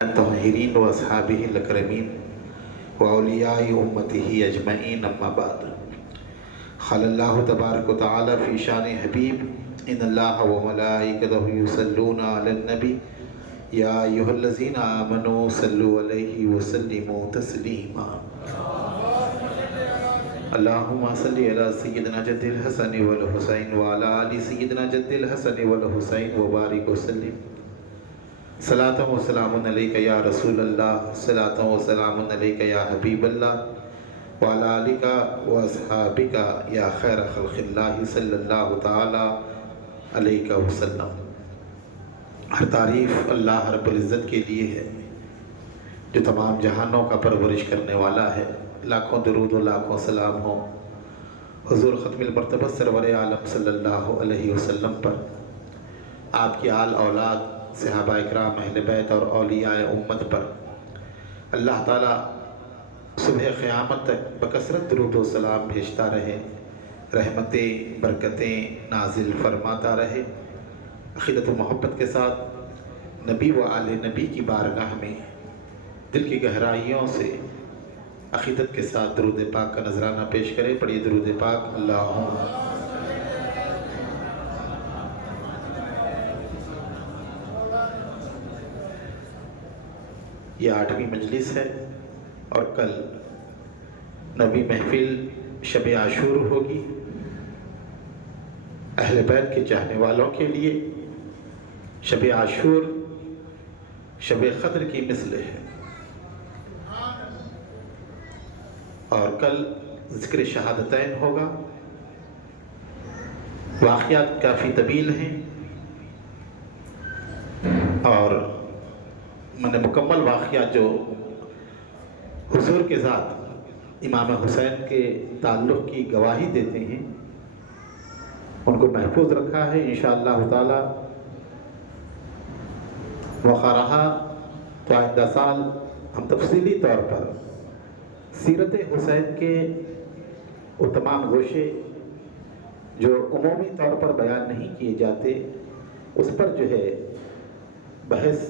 الطاہرین و اصحابہ الاکرمین و اولیاء امتہ اجمعین اما بعد قال اللہ تبارک و تعالی فی شان حبیب ان اللہ و ملائکتہ یصلون علی النبی یا ایھا الذین آمنوا صلوا علیہ وسلموا تسلیما اللہم صلی علی سیدنا جد الحسن والحسین وعلی آل سیدنا جد الحسن والحسین وبارک وسلم صلاۃ و سلام علیک یا رسول اللہ، صلاۃ و سلام علیک یا حبیب اللہ وعلی آلک و اصحابک یا خیر خلق اللہ صلی اللہ تعالی علیہ وسلم۔ ہر تعریف اللہ رب العزت کے لیے ہے جو تمام جہانوں کا پرورش کرنے والا ہے۔ لاکھوں درود و لاکھوں سلام ہو حضور ختم المرتبہ سرور عالم صلی اللہ علیہ وسلم پر، آپ کی آل اولاد، صحابہ اکرام، اہل بیت اور اولیاء امت پر۔ اللہ تعالیٰ صبح قیامت تک بکثرت درود و سلام بھیجتا رہے، رحمتیں برکتیں نازل فرماتا رہے۔ عقیدت و محبت کے ساتھ نبی و آل نبی کی بارگاہ میں دل کی گہرائیوں سے عقیدت کے ساتھ درود پاک کا نذرانہ پیش کرے۔ پڑھیے درود پاک۔ اللہم یہ 8ویں مجلس ہے اور کل 9ویں محفل شب عاشور ہوگی۔ اہل بیت کے چاہنے والوں کے لیے شب عاشور شب قدر کی مثل ہے، اور کل ذکر شہادتین ہوگا۔ واقعات کافی طویل ہیں اور مکمل واقعات جو حضور کے ذات امام حسین کے تعلق کی گواہی دیتے ہیں ان کو محفوظ رکھا ہے۔ انشاءاللہ تعالی موقع رہا تو آئندہ سال ہم تفصیلی طور پر سیرت حسین کے وہ تمام گوشے جو عمومی طور پر بیان نہیں کیے جاتے اس پر جو ہے بحث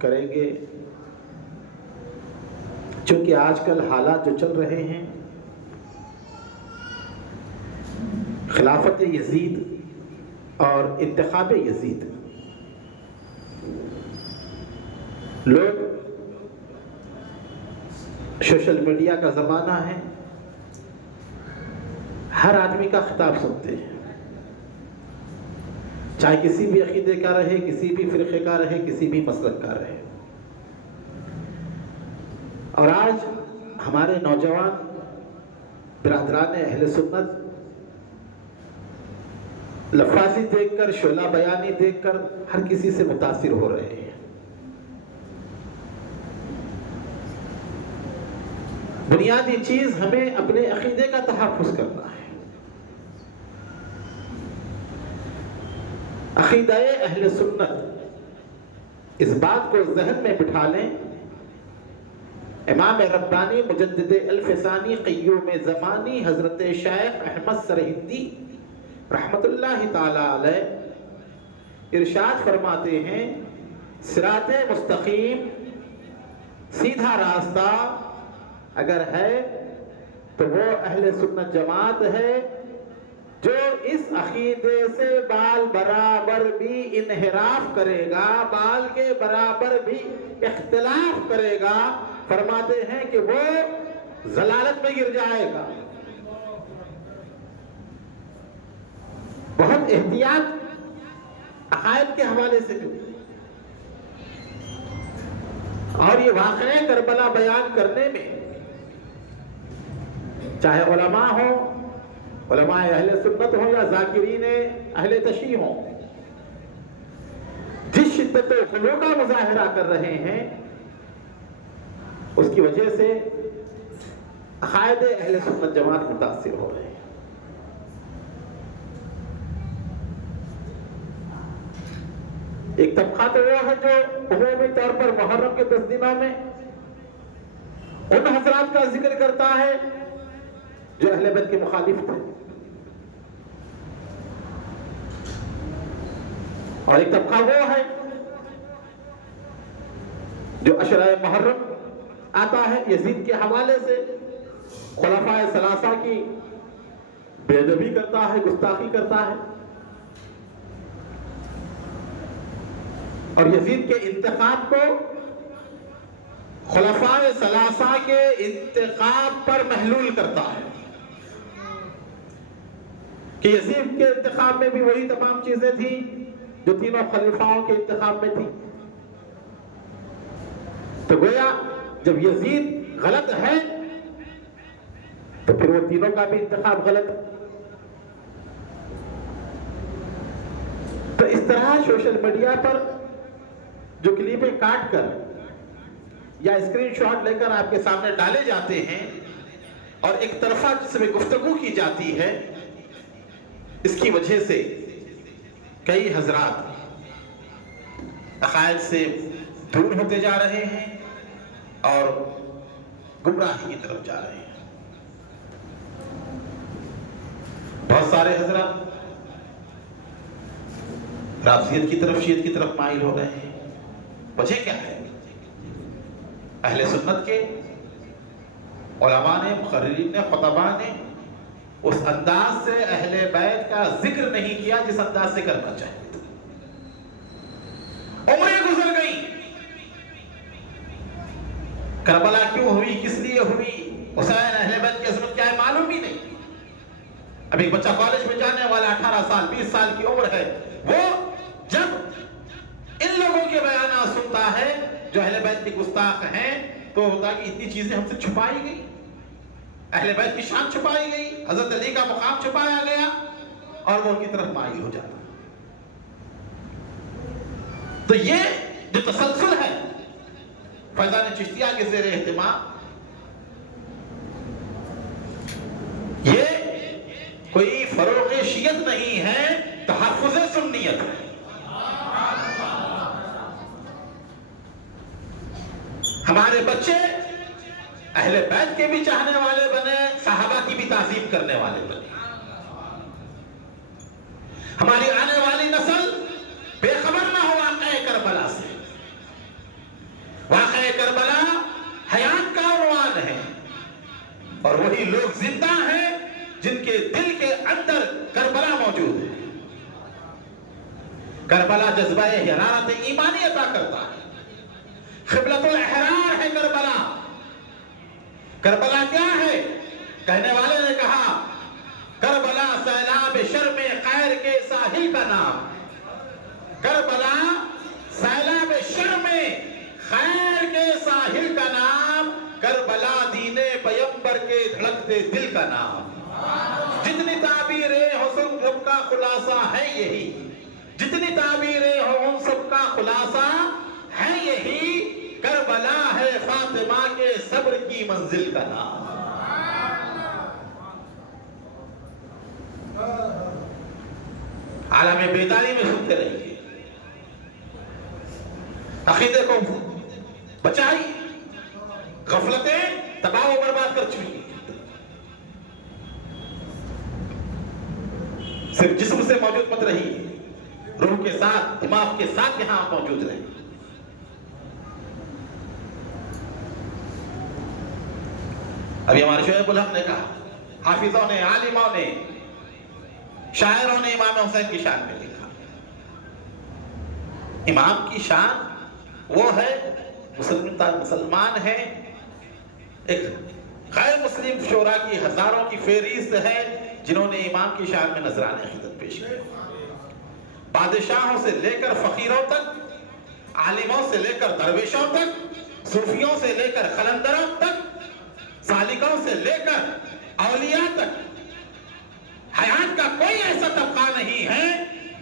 کریں گے، چونکہ آج کل حالات جو چل رہے ہیں، خلافت یزید اور انتخاب یزید، لوگ سوشل میڈیا کا زمانہ ہے، ہر آدمی کا خطاب سنتے ہیں، چاہے کسی بھی عقیدے کا رہے، کسی بھی فرقے کا رہے، کسی بھی مسلک کا رہے۔ اور آج ہمارے نوجوان برادران اہل سنت لفاظی دیکھ کر، شعلہ بیانی دیکھ کر ہر کسی سے متاثر ہو رہے ہیں۔ بنیادی چیز ہمیں اپنے عقیدے کا تحفظ کرنا ہے۔ عقیدہ اہل سنت اس بات کو ذہن میں بٹھا لیں، امام ربانی مجدد الفسانی قیوم زمانی حضرت شیخ احمد سرہندی رحمت اللہ تعالی علیہ ارشاد فرماتے ہیں، صراط مستقیم سیدھا راستہ اگر ہے تو وہ اہل سنت جماعت ہے جو اس عقیدے سے بال برابر بھی انحراف کرے گا، بال کے برابر بھی اختلاف کرے گا، فرماتے ہیں کہ وہ ضلالت میں گر جائے گا۔ بہت احتیاط عقائد کے حوالے سے کریں، اور یہ واقعہ کربلا بیان کرنے میں چاہے علماء ہوں، علماء اہل سنت ہوں یا ذاکرین اہل تشیع ہوں، جس شدت و خلوع کا مظاہرہ کر رہے ہیں اس کی وجہ سے عقائد اہل سنت جماعت متاثر ہو رہے ہیں۔ ایک طبقہ تو وہ ہے جو عمومی طور پر محرم کے 10 دنوں میں ان حضرات کا ذکر کرتا ہے جو اہل بیت کے مخالف تھے، اور ایک طبقہ وہ ہے جو عشرہ محرم آتا ہے یزید کے حوالے سے خلفائے ثلاثہ کی بے ادبی کرتا ہے، گستاخی کرتا ہے، اور یزید کے انتخاب کو خلفائے ثلاثہ کے انتخاب پر محلول کرتا ہے کہ یزید کے انتخاب میں بھی وہی تمام چیزیں تھیں جو تینوں خلیفاؤں کے انتخاب میں تھی. تو گویا جب یزید غلط ہے تو پھر وہ تینوں کا بھی انتخاب غلط ہے. تو اس طرح سوشل میڈیا پر جو کلپیں کاٹ کر یا اسکرین شاٹ لے کر آپ کے سامنے ڈالے جاتے ہیں اور ایک طرفہ جس میں گفتگو کی جاتی ہے، اس کی وجہ سے کئی حضرات عقائد سے دور ہوتے جا رہے ہیں اور گمراہی کی طرف جا رہے ہیں. بہت سارے حضرات رافضیت کی طرف، شیعت کی طرف مائل ہو رہے ہیں. وجہ کیا ہے؟ اہل سنت کے علماء نے، مقررین نے، خطباء نے اس انداز سے اہل بیت کا ذکر نہیں کیا جس انداز سے کرنا چاہیے تھا. عمریں گزر گئی، کربلا کیوں ہوئی، کس لیے ہوئی، حسین اہل بیت کی عظمت کیا ہے معلوم ہی نہیں. اب ایک بچہ کالج میں جانے والا 18 سال 20 سال کی عمر ہے، وہ جب ان لوگوں کے بیانات سنتا ہے جو اہل بیت کی گستاخ ہیں تو ہوتا کہ اتنی چیزیں ہم سے چھپائی گئی، اہل بیت کی شان چھپائی گئی، حضرت علی کا مقام چھپایا گیا، اور وہ ان کی طرف مائل ہو جاتا. تو یہ جو تسلسل ہے فیضان چشتیہ کے زیر اہتمام، یہ کوئی فروغ شیعت نہیں ہے، تحفظ سنیت ہے. ہمارے بچے اہل بیت کے بھی چاہنے والے بنے، صحابہ کی بھی تعظیم کرنے والے بنے. ہماری آنے والی نسل بے خبر نہ ہو واقعہ کربلا سے. واقعہ کربلا حیات کا عنوان ہے، اور وہی لوگ زندہ ہیں جن کے دل کے اندر کربلا موجود ہے. کربلا جذبہ حرارت ایمانی عطا کرتا ہے. قبلۃ الاحرار ہے کربلا. کربلا کیا ہے؟ کہنے والے نے کہا کربلا سیلاب شرم خیر کے ساحل کا نام. کربلا سیلاب شرم خیر کے ساحل کا نام. کربلا دین پیمبر کے دھڑکتے دل کا نام. جتنی تعبیریں حسن رب کا خلاصہ ہے یہی، جتنی تعبیریں ہو ان سب کا خلاصہ ہے یہی. کربلا ہے فاطمہ کے صبر کی منزل کا نام. عالم بیداری میں سنتے رہیے. عقیدے کو بچائی، غفلتیں تباہ و برباد کر چکی. صرف جسم سے موجود مت رہی، روح کے ساتھ، دماغ کے ساتھ یہاں موجود رہی. ابھی ہمارے شعیب الحق نے کہا، حافظوں نے، عالموں نے، شاعروں نے امام حسین کی شان میں لکھا. امام کی شان وہ ہے، مسلمان ہے، ایک غیر مسلم شعراء کی ہزاروں کی فہرست ہے جنہوں نے امام کی شان میں نذرانے خدمت پیش کی. بادشاہوں سے لے کر فقیروں تک، عالموں سے لے کر درویشوں تک، صوفیوں سے لے کر قلندروں تک، سالکوں سے لے کر اولیاء تک، حیات کا کوئی ایسا طبقہ نہیں ہے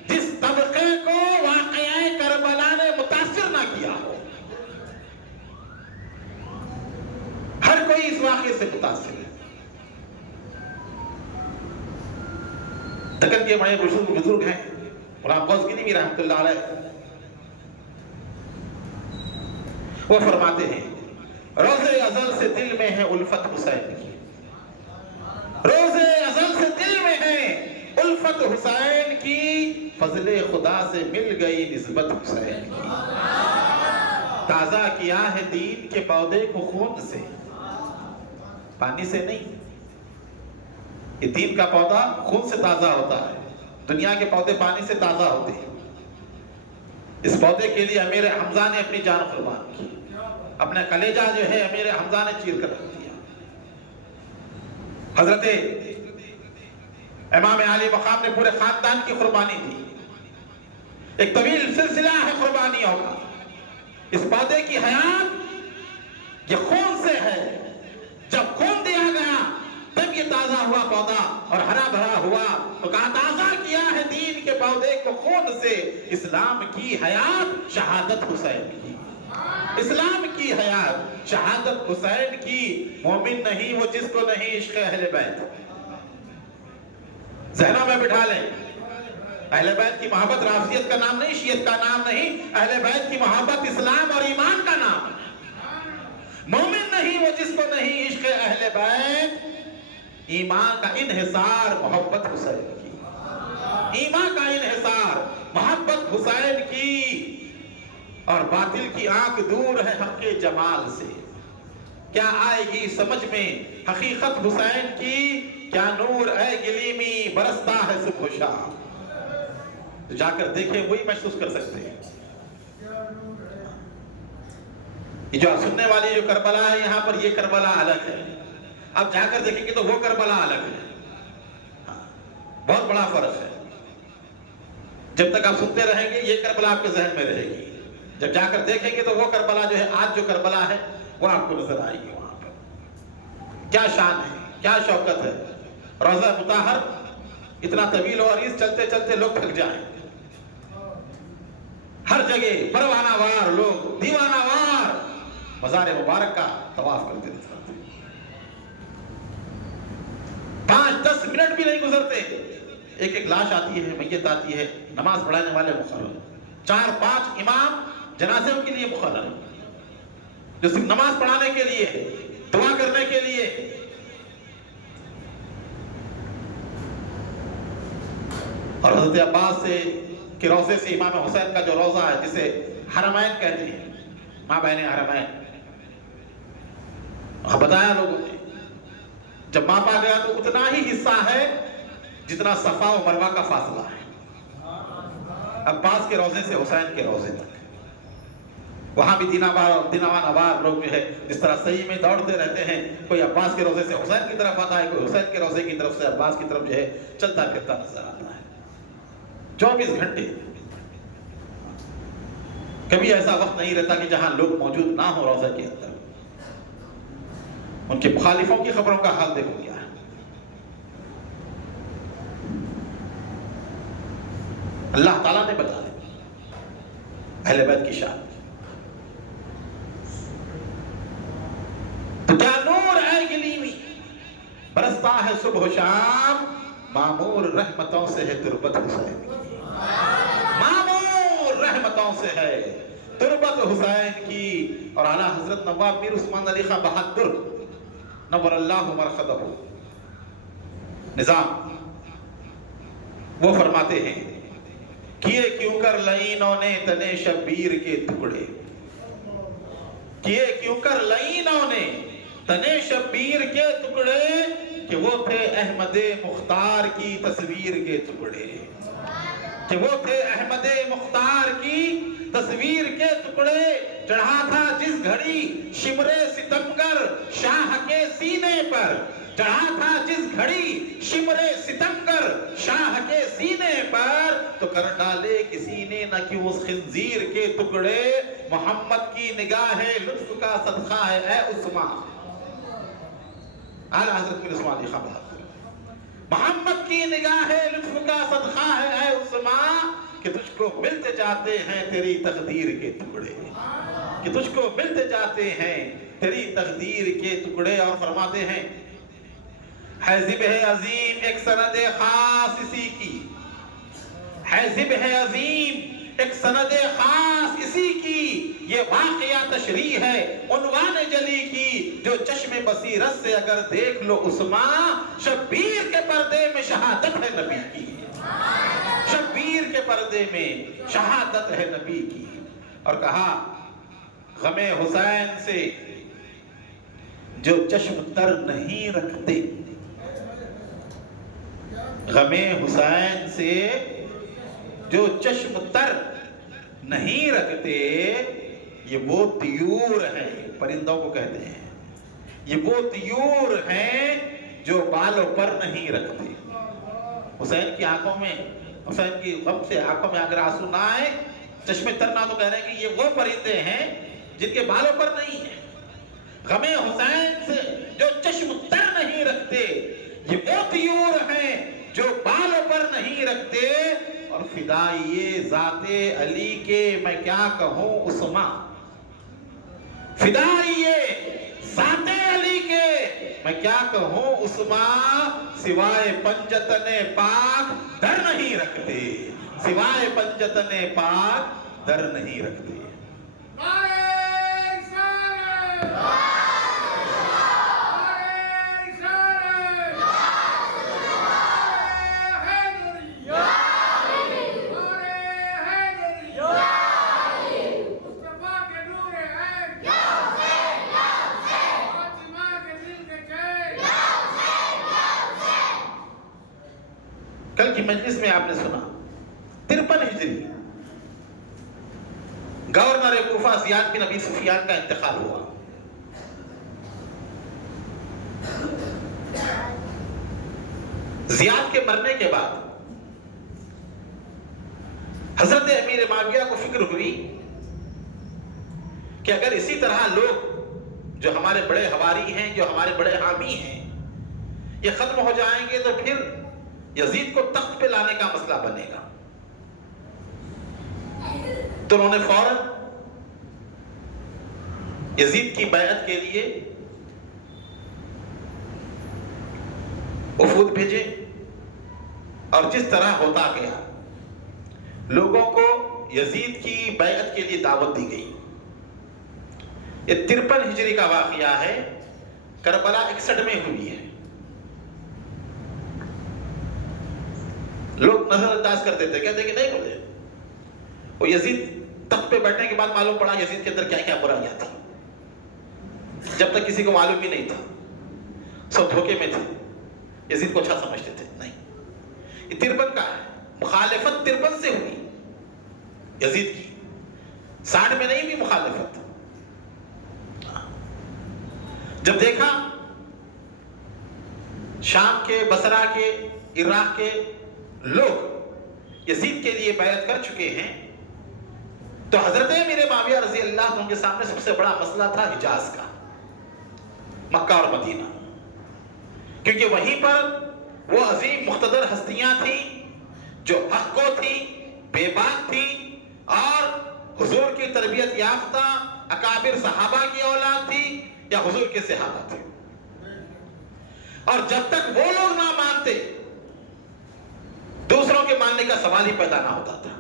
جس طبقے کو واقعہ کربلا نے متاثر نہ کیا ہو. ہر کوئی اس واقعے سے متاثر ہے. دکن کے بڑے بزرگ ہیں غلام غوث گنیوی رحمۃ اللہ علیہ، وہ فرماتے ہیں روز ازل سے دل میں ہے الفت حسین کی. روز ازل سے دل میں ہے الفت حسین کی، فضل خدا سے مل گئی نسبت حسین کی. تازہ کیا ہے دین کے پودے کو خون سے، پانی سے نہیں۔ یہ دین کا پودا خون سے تازہ ہوتا ہے، دنیا کے پودے پانی سے تازہ ہوتے ہیں۔ اس پودے کے لیے امیر حمزہ نے اپنی جان قربان کی، اپنا کلیجہ جو ہے امیر حمزہ نے چیر کر رکھ دیا۔ حضرت امام علی مقام نے پورے خاندان کی قربانی دی۔ ایک طویل سلسلہ ہے قربانیوں کا۔ اس پودے کی حیات یہ خون سے ہے، جب خون دیا گیا تب یہ تازہ ہوا پودا اور ہرا بھرا ہوا، تو کہا تازہ کیا ہے دین کے پودے کو خون سے۔ اسلام کی حیات شہادت حسین کی، اسلام کی حیات شہادت حسین کی۔ مومن نہیں وہ جس کو نہیں عشق اہل بیت۔ ذہنوں میں بٹھا لیں، اہل بیت کی محبت رافضیت کا نام نہیں، شیعت کا نام نہیں، اہل بیت کی محبت اسلام اور ایمان کا نام ہے۔ مومن نہیں وہ جس کو نہیں عشق اہل بیت۔ ایمان کا انحصار محبت حسین کی، ایمان کا انحصار محبت حسین کی۔ اور باطل کی آنکھ دور ہے حق کے جمال سے، کیا آئے گی سمجھ میں حقیقت حسین کی؟ کیا نور اے گلیمی برستا ہے صبح و شام۔ جا کر دیکھیں وہی محسوس کر سکتے ہیں۔ یہ جو سننے والی جو کربلا ہے، یہاں پر یہ کربلا الگ ہے، اب جا کر دیکھیں گے تو وہ کربلا الگ ہے۔ بہت بڑا فرق ہے۔ جب تک آپ سنتے رہیں گے یہ کربلا آپ کے ذہن میں رہے گی، جب جا کر دیکھیں گے تو وہ کربلا جو ہے آج جو کربلا ہے وہ آپ کو نظر آئے گی۔ وہاں پر کیا شان ہے، کیا شوکت ہے۔ روضہ مطہر اتنا طویل و عریض، چلتے چلتے لوگ تھک جائیں۔ ہر جگہ پروانہ وار لوگ دیوانہ وار مزار مبارک کا طواف کرتے رہتے، 5-10 منٹ بھی نہیں گزرتے، ایک ایک لاش آتی ہے، میت آتی ہے، نماز پڑھانے والے مقرر، 4-5 امام جنازوں کے لیے مقرر، جو صرف نماز پڑھانے کے لیے، دعا کرنے کے لیے۔ اور حضرت عباس کے روضے سے امام حسین کا جو روضہ ہے جسے حرمین کہتے ہیں، ماں بہن حرمین، بتایا لوگوں نے جب ماپا گیا تو اتنا ہی حصہ ہے جتنا صفا و مروہ کا فاصلہ ہے، عباس کے روضے سے حسین کے روضے تک۔ وہاں بھی دینوان اوار لوگ جو ہے جس طرح صحیح میں دوڑتے رہتے ہیں، کوئی عباس کے روضے سے حسین کی طرف آتا ہے، کوئی حسین کے روضے کی طرف سے عباس کی طرف جو ہے چلتا پھرتا نظر آتا ہے 24 گھنٹے۔ کبھی ایسا وقت نہیں رہتا کہ جہاں لوگ موجود نہ ہو روضہ کے اندر۔ ان کے مخالفوں کی خبروں کا حال دیکھو کیا ہے۔ اللہ تعالیٰ نے بتا دیا اہل بیت کی شان۔ تو کیا نور اے گلیمی برستا ہے صبح و شام، معمور رحمتوں سے ہے تربت حسین کی، معمور رحمتوں سے ہے تربت حسین کی۔ اور اعلیٰ حضرت نواب میر عثمان علی خان بہادر نور اللہ مرقدہ نظام وہ فرماتے ہیں، کیے کیوں کر لعینوں نے تنے شبیر کے ٹکڑے، کیے کیوں کر لعینوں نے تنے شبیر کے ٹکڑے، کہ وہ تھے احمد مختار کی تصویر کے ٹکڑے، کہ وہ تھے احمد مختار کی تصویر کے ٹکڑے۔ چڑھا تھا جس گھڑی شمر ستمگر شاہ کے سینے پر، چڑھا تھا جس گھڑی شمر ستمگر شاہ کے سینے پر، تو کر ڈالے کسی نے نہ کہ اس خنزیر کے ٹکڑے۔ محمد کی نگاہ لطف کا صدقہ ہے اے عثمان، اعلیٰ حضرت میر عثمان علی خان بہادر، محمد کی نگاہ لطف کا صدقہ ہے اے عثمان، کہ تجھ کو ملتے جاتے ہیں تیری تقدیر کے ٹکڑے، کہ تجھ کو ملتے جاتے ہیں تیری تقدیر کے ٹکڑے۔ اور فرماتے ہیں ہے ذبح عظیم ایک سند خاص اسی کی، ہے ذبح عظیم ایک سند خاص اسی کی، یہ واقعہ تشریح ہے عنوان جلی کی، جو چشم بصیرت سے اگر دیکھ لو عثمان، شبیر کے پردے میں شہادت ہے نبی کی، شبیر کے پردے میں شہادت ہے نبی کی۔ اور کہا غم حسین سے جو چشم تر نہیں رکھتے، غم حسین سے جو چشم تر نہیں رکھتے، یہ وہ طیور ہیں، پرندوں کو کہتے ہیں، یہ وہ طیور ہیں جو بالوں پر نہیں رکھتے۔ حسین کی آنکھوں میں، حسین کی غم سے آنکھوں میں اگر آنسو نہ آئے، چشمے تر نہ، تو کہہ رہے ہیں کہ یہ وہ پرندے ہیں جن کے بالوں پر نہیں ہے۔ غم حسین سے جو چشم تر نہیں رکھتے، یہ وہ طیور ہیں جو بالوں پر نہیں رکھتے۔ اور فدائی ذات علی کے میں کیا کہوں عثمان، فدائی ذات علی کے میں کیا کہوں عثمان، سوائے پنجتن پاک در نہیں رکھتے، سوائے پنجتن پاک در نہیں رکھتے۔ کل کی مجلس میں آپ نے سنا 53 ہجری گورنر کوفہ زیاد بن ابی سفیان کا انتقال ہوا۔ زیاد کے مرنے کے بعد حضرت امیر معاویہ کو فکر ہوئی کہ اگر اسی طرح لوگ جو ہمارے بڑے حواری ہیں، جو ہمارے بڑے حامی ہیں، یہ ختم ہو جائیں گے تو پھر یزید کو تخت پہ لانے کا مسئلہ بنے گا۔ تو انہوں نے فوراً یزید کی بیعت کے لیے وفود بھیجے، اور جس طرح ہوتا گیا لوگوں کو یزید کی بیعت کے لیے دعوت دی گئی۔ یہ 53 ہجری کا واقعہ ہے، کربلا 61 میں ہوئی ہے۔ لوگ نظر انداز کرتے تھے، کہتے کہ نہیں بولے، وہ یزید تخت پہ بیٹھنے کے بعد معلوم پڑا یزید کے اندر کیا کیا برائیاں تھیں، جب تک کسی کو معلوم ہی نہیں تھا، سب دھوکے میں تھے، یزید کو اچھا سمجھتے تھے۔ نہیں، یہ 53 کا ہے، مخالفت 53 سے ہوئی یزید کی، 60 میں نہیں ہوئی مخالفت۔ جب دیکھا شام کے، بصرہ کے، عراق کے لوگ یزید کے لیے بیعت کر چکے ہیں، تو حضرت امیر معاویہ رضی اللہ عنہ کے سامنے سب سے بڑا مسئلہ تھا حجاز کا، مکہ اور مدینہ، کیونکہ وہیں پر وہ عظیم مقتدر ہستیاں تھیں جو حق کو تھیں، بے باک تھیں، اور حضور کی تربیت یافتہ اکابر صحابہ کی اولاد تھی یا حضور کے صحابہ تھے، اور جب تک وہ لوگ نہ مانتے دوسروں کے ماننے کا سوال ہی پیدا نہ ہوتا تھا۔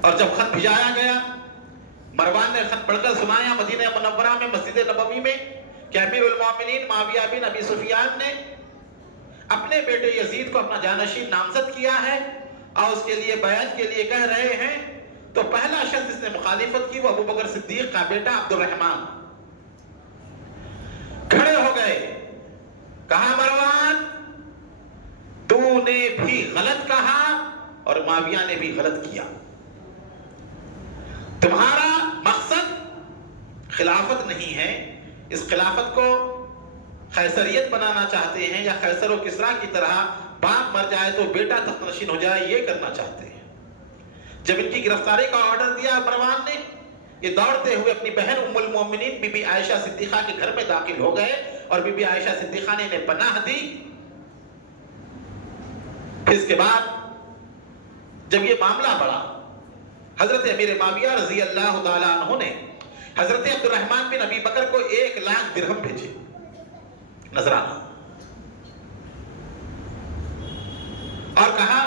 اور جب خط بھیجایا گیا، مروان نے خط پڑھ کر سنایا مدینہ منورہ میں مسجد نبوی میں کہ امیر المومنین معاویہ بن ابی سفیان نے اپنے بیٹے یزید کو اپنا جانشین نامزد کیا ہے اور اس کے لیے بیعت کے لیے کہہ رہے ہیں، تو پہلا شخص جس نے مخالفت کی وہ ابو بکر صدیق کا بیٹا عبد الرحمن کھڑے ہو گئے، کہا مروان تو نے بھی غلط کہا اور معاویہ نے بھی غلط کیا، تمہارا مقصد خلافت نہیں ہے، اس خلافت کو قیصریت بنانا چاہتے ہیں، یا قیصر و کسریٰ کی طرح باپ مر جائے تو بیٹا تخت نشین ہو جائے، یہ کرنا چاہتے ہیں۔ جب ان کی گرفتاری کا آرڈر دیا مروان نے، یہ دوڑتے ہوئے اپنی بہن ام المومنین بی بی عائشہ صدیقہ کے گھر میں داخل ہو گئے، اور بی بی عائشہ صدیقہ نے انہیں پناہ دی۔ پھر اس کے بعد جب یہ معاملہ بڑھا، حضرت امیر معاویہ رضی اللہ تعالیٰ عنہ نے حضرت عبد الرحمن بن ابی بکر کو 1,00,000 درہم بھیجے نذرانہ، اور کہا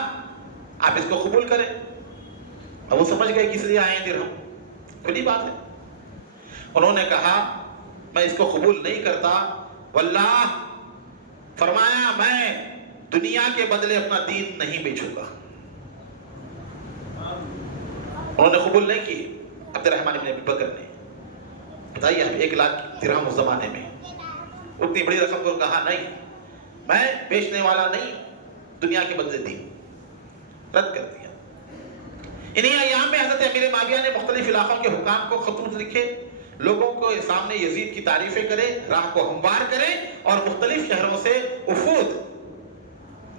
آپ اس کو قبول کریں۔ اب وہ سمجھ گئے کس لیے آئے ہیں درہم، کھلی بات ہے۔ انہوں نے کہا میں اس کو قبول نہیں کرتا، واللہ فرمایا میں دنیا کے بدلے اپنا دین نہیں بیچوں گا۔ انہوں نے قبول نہیں کی۔ عبد الرحمن بن ابی بکر نے، بتائیے آپ 1 لاکھ درہم اس زمانے میں، اتنی بڑی رقم کو کہا نہیں، میں بیچنے والا نہیں، دنیا کے بدلے دی، رد کر دیا۔ انہی ایام میں حضرت امیر معاویہ نے مختلف علاقوں کے حکام کو خطوط لکھے، لوگوں کو سامنے یزید کی تعریفیں کرے، راہ کو ہموار کرے، اور مختلف شہروں سے وفود،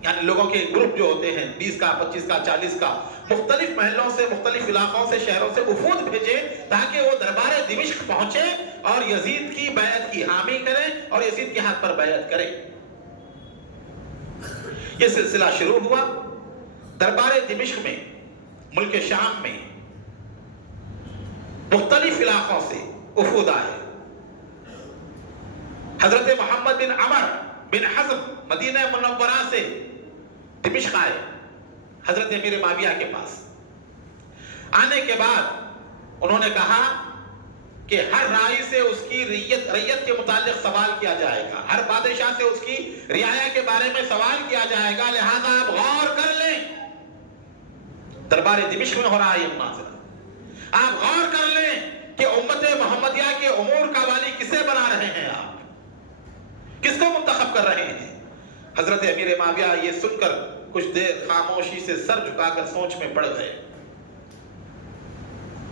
یعنی لوگوں کے گروپ جو ہوتے ہیں 20 کا 25 کا 40 کا، مختلف محلوں سے، مختلف علاقوں سے، شہروں سے وفود بھیجے تاکہ وہ دربار دمشق پہنچے اور یزید کی بیعت کی حامی کرے اور یزید کے ہاتھ پر بیعت کرے۔ یہ سلسلہ شروع ہوا۔ دربار دمشق میں، ملک شام میں مختلف علاقوں سے وفود آئے۔ حضرت محمد بن عمر بن حزم مدینہ منورہ سے دمشق آئے حضرت امیر معاویہ کے پاس۔ آنے کے بعد انہوں نے کہا کہ ہر رائی سے اس کی ریت کے متعلق سوال کیا جائے گا، ہر بادشاہ سے اس کی رعایا کے بارے میں سوال کیا جائے گا، لہذا آپ غور کر لیں۔ دربار دمشق میں ہو رہا ہے یہ مناظرہ، آپ غور کر لیں کہ امت محمدیہ کے امور کا والی کسے بنا رہے ہیں، آپ کس کو منتخب کر رہے ہیں۔ حضرت امیر معاویہ یہ سن کر کچھ دیر خاموشی سے سر جھکا کر سوچ میں پڑ گئے،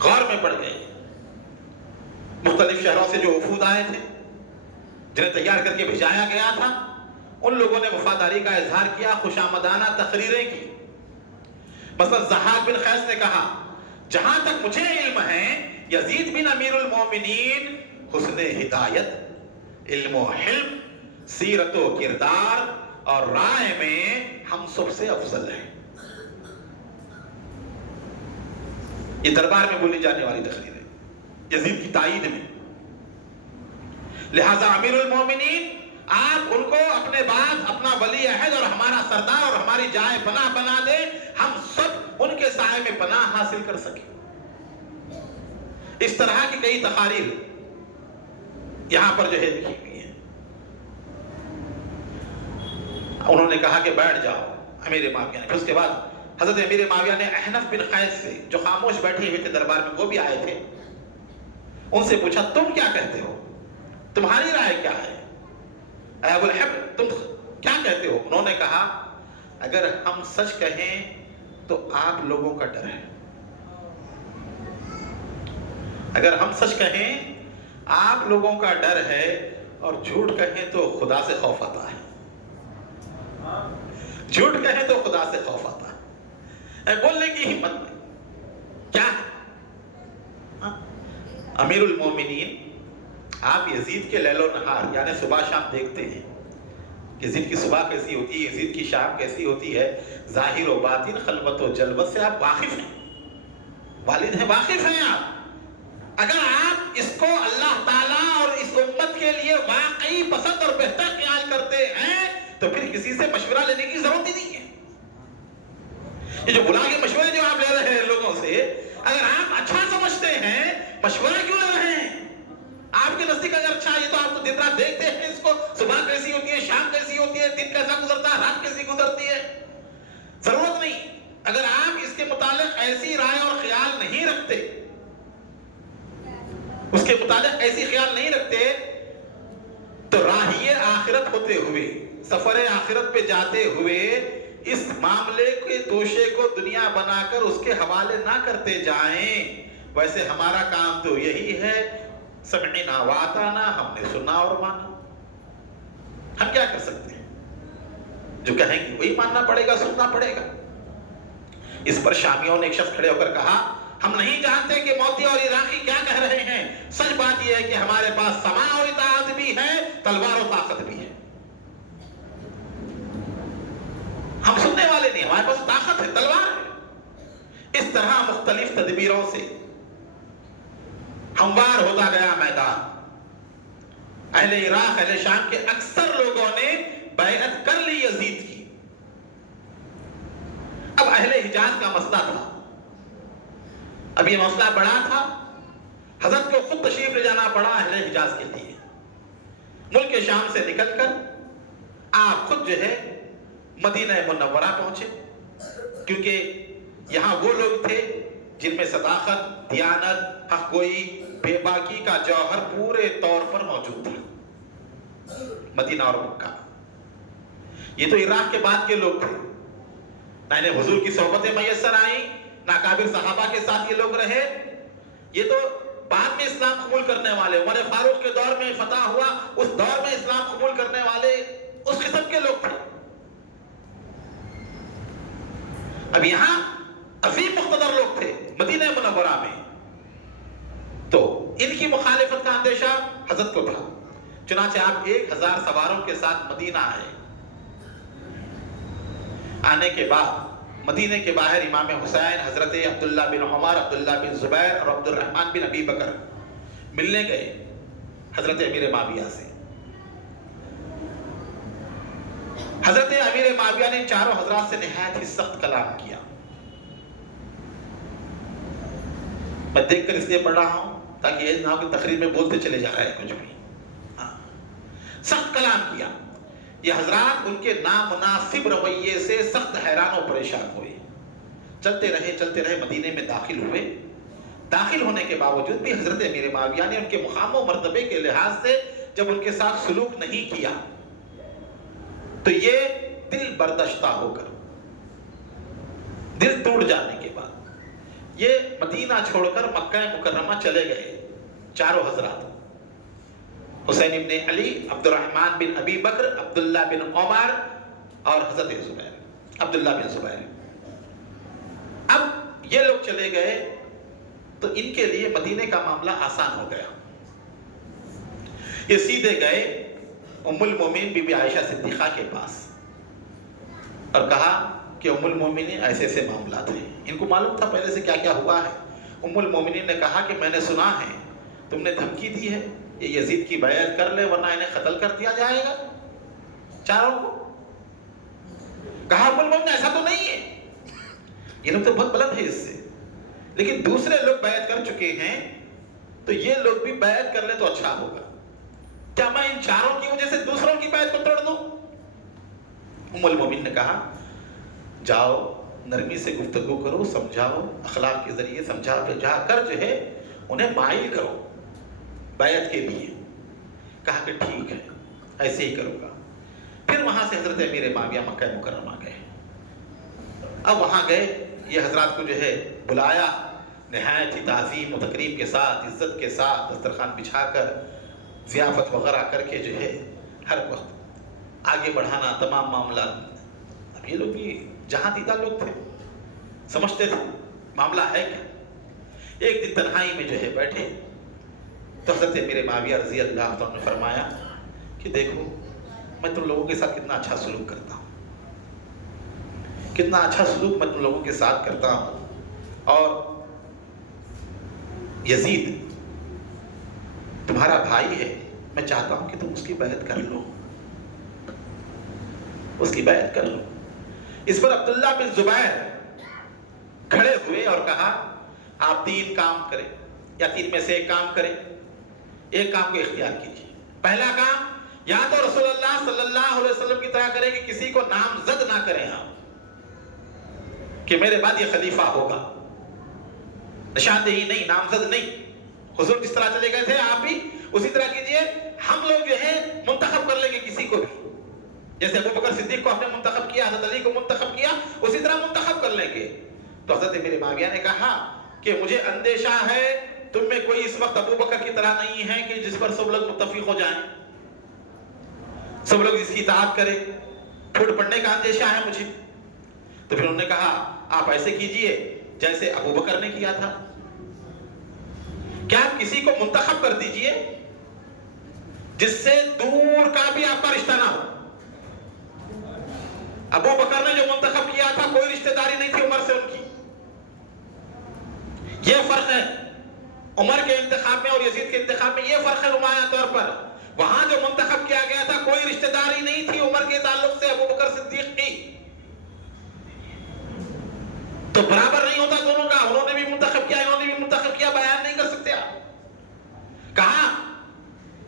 غور میں پڑ گئے۔ مختلف شہروں سے جو وفود آئے تھے، جنہیں تیار کر کے بھیجایا گیا تھا، ان لوگوں نے وفاداری کا اظہار کیا، خوشامدانہ تقریریں کی۔ مثلا ضحاک بن قیس نے کہا، جہاں تک مجھے علم ہے یزید بن امیر المومنین حسن ہدایت، علم و حلم، سیرت و کردار اور رائے میں ہم سب سے افضل ہیں۔ یہ دربار میں بولی جانے والی تقریر ہے یزید کی تائید میں۔ لہذا امیر المومنین آپ ان کو اپنے بعد اپنا ولی عہد اور ہمارا سردار اور ہماری جائے پناہ بنا دیں، ہم سب ان کے سائے میں پناہ حاصل کر سکیں۔ اس طرح کی کئی تقاریر یہاں پر جو ہے لکھی ہوئی ہیں۔ انہوں نے کہا کہ بیٹھ جاؤ امیر معاویہ نے۔ پھر اس کے بعد حضرت امیر معاویہ نے احنف بن قیس سے، جو خاموش بیٹھے ہوئے تھے دربار میں، وہ بھی آئے تھے، ان سے پوچھا تم کیا کہتے ہو، تمہاری رائے کیا ہے، اے ابو الحب تم کیا کہتے ہو؟ انہوں نے کہا اگر ہم سچ کہیں تو آپ لوگوں کا ڈر ہے، اگر ہم سچ کہیں آپ لوگوں کا ڈر ہے، اور جھوٹ کہیں تو خدا سے خوف آتا ہے، جھوٹ کہیں تو خدا سے خوف آتا ہے، بولنے کی ہمت نہیں۔ کیا ہے امیر المومنین، آپ یزید کے لیل و نہار یعنی صبح شام دیکھتے ہیں، یزید کی صبح کیسی ہوتی ہے، یزید کی شام کیسی ہوتی ہے، ظاہر و باطن، خلوت و جلوت سے آپ واقف ہیں، والد ہیں، واقف ہیں آپ۔ اگر آپ اس کو اللہ تعالیٰ اور اس امت کے لیے واقعی پسند اور بہتر خیال کرتے ہیں تو پھر کسی سے مشورہ لینے کی ضرورت ہی نہیں ہے۔ یہ جو بلا کے مشورے جو آپ لے رہے ہیں لوگوں سے، اگر آپ اچھا سمجھتے ہیں مشورہ کیوں لے رہے ہیں؟ آپ کے نزدیک اگر اچھا ہے تو آپ تو دن رات دیکھتے ہیں اس کو، صبح کیسی ہوتی ہے، شام کیسی ہوتی ہے، دن کیسا گزرتا ہے، رات کیسی گزرتی ہے، ضرورت نہیں۔ اگر آپ اس کے متعلق ایسی رائے اور خیال نہیں رکھتے، اس کے متعلق ایسی خیال نہیں رکھتے، تو راہی آخرت ہوتے ہوئے، سفر آخرت پہ جاتے ہوئے اس معاملے کے توشے کو دنیا بنا کر اس کے حوالے نہ کرتے جائیں۔ ویسے ہمارا کام تو یہی ہے، سمعنا واتانا، ہم نے سنا اور مانا۔ ہم کیا کر سکتے ہیں؟ جو کہیں گے وہی ماننا پڑے گا، سننا پڑے گا۔ اس پر شامیوں نے ایک شخص کھڑے ہو کر کہا، ہم نہیں جانتے کہ موتی اور عراقی کیا کہہ رہے ہیں، سچ بات یہ ہے کہ ہمارے پاس سماع اور اطاعت بھی ہے، تلوار و طاقت بھی ہے۔ ہم سننے والے نہیں، ہمارے پاس طاقت ہے، تلوار ہے۔ اس طرح مختلف تدبیروں سے ہموار ہوتا گیا میدان۔ اہل عراق، اہل شام کے اکثر لوگوں نے بیعت کر لی یزید کی۔ اب اہل حجاز کا مسئلہ تھا، اب یہ مسئلہ بڑا تھا، حضرت کو خود تشریف لے جانا پڑا اہل حجاز کے لیے۔ ملک شام سے نکل کر آپ خود جو ہے مدینہ منورہ پہنچے، کیونکہ یہاں وہ لوگ تھے جن میں صداقت، دیانت، حق گوئی، بے باکی کا جوہر پورے طور پر موجود تھا۔ مدینہ اور مکہ، یہ تو عراق کے بعد کے لوگ تھے، نہ انہیں حضور کی صحبتیں میسر آئیں، نہ اکابر صحابہ کے ساتھ یہ لوگ رہے، یہ تو بعد میں اسلام قبول کرنے والے، عمر فاروق کے دور میں فتح ہوا، اس دور میں اسلام قبول کرنے والے اس قسم کے لوگ تھے۔ اب یہاں عظیم مقتدر لوگ تھے مدینہ منورہ میں، تو ان کی مخالفت کا اندیشہ حضرت کو تھا، چنانچہ آپ 1000 سواروں کے ساتھ مدینہ آئے۔ آنے کے بعد مدینے کے باہر امام حسین، حضرت عبداللہ بن عمر، عبداللہ بن زبیر اور عبد الرحمن بن ابی بکر ملنے گئے حضرت امیر معاویہ سے۔ حضرت امیر معاویہ نے چاروں حضرات سے نہایت ہی سخت کلام کیا۔ میں دیکھ کر اس لیے پڑھ رہا ہوں تاکہ یہ نہ ہو کہ تقریر میں بولتے چلے جا رہے ہیں کچھ بھی۔ سخت کلام کیا۔ یہ حضرات ان کے نامناسب رویے سے سخت حیران و پریشان ہوئے۔ چلتے رہے مدینے میں داخل ہوئے۔ داخل ہونے کے باوجود بھی حضرت امیر معاویہ نے ان کے مقام و مرتبے کے لحاظ سے جب ان کے ساتھ سلوک نہیں کیا تو یہ دل برداشتہ ہو کر، دل ٹوٹ جانے کے بعد یہ مدینہ چھوڑ کر مکہ مکرمہ چلے گئے چاروں حضرات، حسین ابن علی، عبد الرحمن بن ابی بکر، عبداللہ بن عمر اور حضرت زبیر، عبداللہ بن زبیر۔ اب یہ لوگ چلے گئے تو ان کے لیے مدینے کا معاملہ آسان ہو گیا۔ یہ سیدھے گئے ام المومنین بی بی عائشہ صدیقہ کے پاس اور کہا کہ ام المومنین ایسے ایسے معاملات ہیں۔ ان کو معلوم تھا پہلے سے کیا کیا ہوا ہے۔ ام المومنین نے کہا کہ میں نے سنا ہے تم نے دھمکی دی ہے یہ یزید کی بیعت کر لے ورنہ انہیں قتل کر دیا جائے گا چاروں کو۔ کہا ام المومنین ایسا تو نہیں ہے، یہ لوگ تو بہت بلند ہے اس سے، لیکن دوسرے لوگ بیعت کر چکے ہیں تو یہ لوگ بھی بیعت کر لیں تو اچھا ہوگا، کیا میں ان چاروں کی وجہ سے دوسروں کی بیعت کو توڑ دوں؟ ام المومنین نے کہا جاؤ نرمی سے گفتگو کرو، سمجھاؤ، اخلاق کے ذریعے سمجھا جا کر جو ہے انہیں مائل کرو بیعت کے لیے۔ کہا کہ ٹھیک ہے ایسے ہی کروں گا۔ پھر وہاں سے حضرت امیر معاویہ مکہ مکرمہ گئے۔ اب وہاں گئے، یہ حضرات کو جو ہے بلایا، نہایت ہی تعظیم و تکریم کے ساتھ، عزت کے ساتھ دسترخوان بچھا کر ضیافت وغیرہ کر کے جو ہے ہر وقت آگے بڑھانا تمام معاملات۔ اب یہ لوگ بھی جہاں دیدہ لوگ تھے، سمجھتے تھے معاملہ ہے کیا۔ ایک دن تنہائی میں جو ہے بیٹھے تو حضرت امیر معاویہ رضی اللہ عنہ نے فرمایا کہ دیکھو میں تم لوگوں کے ساتھ کتنا اچھا سلوک کرتا ہوں، کتنا اچھا سلوک میں تم لوگوں کے ساتھ کرتا ہوں، اور یزید تمہارا بھائی ہے، میں چاہتا ہوں کہ تم اس کی بیعت کر لو، اس کی بیعت کر لو۔ اس پر عبداللہ بن زبیر کھڑے ہوئے اور کہا آپ 3 کام کریں یا 3 میں سے ایک کام کریں، ایک کام کو اختیار کیجیے۔ پہلا کام یا تو رسول اللہ صلی اللہ علیہ وسلم کی طرح کریں کہ کسی کو نامزد نہ کریں آپ کہ میرے بعد یہ خلیفہ ہوگا، نشاندہی نہیں، نامزد نہیں، حضور جس طرح چلے گئے تھے آپ بھی اسی طرح کیجئے۔ ہم لوگ جو ہے منتخب کر لیں گے کسی کو بھی، جیسے ابو بکر صدیق کو ہم نے منتخب کیا، حضرت علی کو منتخب کیا، اسی طرح منتخب کر لیں گے۔ تو حضرت امیر معاویہ نے کہا کہ مجھے اندیشہ ہے تم میں کوئی اس وقت ابو بکر کی طرح نہیں ہے کہ جس پر سب لوگ متفق ہو جائیں، سب لوگ اس کی اطاعت کریں، پھوٹ پڑنے کا اندیشہ ہے مجھے۔ تو پھر انہوں نے کہا آپ ایسے کیجئے جیسے ابو بکر نے کیا تھا، کیا آپ کسی کو منتخب کر دیجئے جس سے دور کا بھی آپ کا رشتہ نہ ہو۔ ابو بکر نے جو منتخب کیا تھا کوئی رشتہ داری نہیں تھی عمر سے ان کی، یہ فرق ہے عمر کے انتخاب میں اور یزید کے انتخاب میں، یہ فرق ہے نمایاں طور پر۔ وہاں جو منتخب کیا گیا تھا کوئی رشتہ داری نہیں تھی عمر کے تعلق سے ابو بکر صدیق کی، تو برابر نہیں ہوتا دونوں کا، انہوں نے بھی منتخب کیا انہوں نے بھی منتخب کیا، بیان نہیں کر سکتے آپ۔ کہا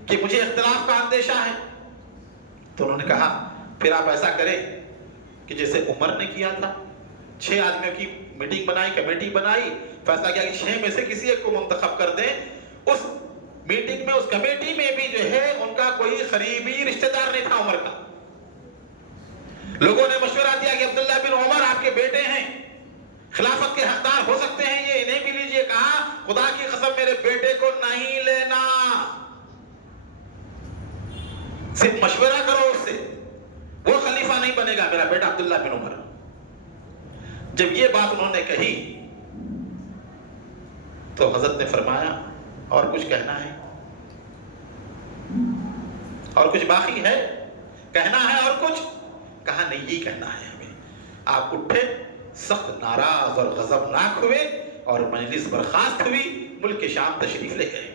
کہ مجھے اختلاف کا اندیشہ ہے، تو انہوں نے کہا پھر آپ ایسا کریں کہ جیسے عمر نے کیا تھا 6 آدمیوں کی میٹنگ بنائی، کمیٹی بنائی، فیصلہ کیا کہ 6 میں سے کسی ایک کو منتخب کر دیں۔ اس میٹنگ میں، اس کمیٹی میں بھی جو ہے ان کا کوئی قریبی رشتہ دار نہیں تھا عمر کا۔ لوگوں نے مشورہ دیا کہ عبداللہ بن عمر آپ کے بیٹے ہیں، خلافت کے حقدار ہو سکتے ہیں، یہ انہیں بھی لیجئے۔ کہا خدا کی قسم میرے بیٹے کو نہیں لینا، صرف مشورہ کرو اس سے، وہ خلیفہ نہیں بنے گا، میرا بیٹا عبداللہ بن عمر۔ جب یہ بات انہوں نے کہی تو حضرت نے فرمایا اور کچھ کہنا ہے؟ اور کچھ باقی ہے؟ کہنا ہے اور کچھ؟ کہا نہیں، یہ کہنا ہے ہمیں۔ آپ اٹھے، سخت ناراض اور غضبناک ہوئے اور مجلس برخاست ہوئی، ملک شام تشریف لے گئے۔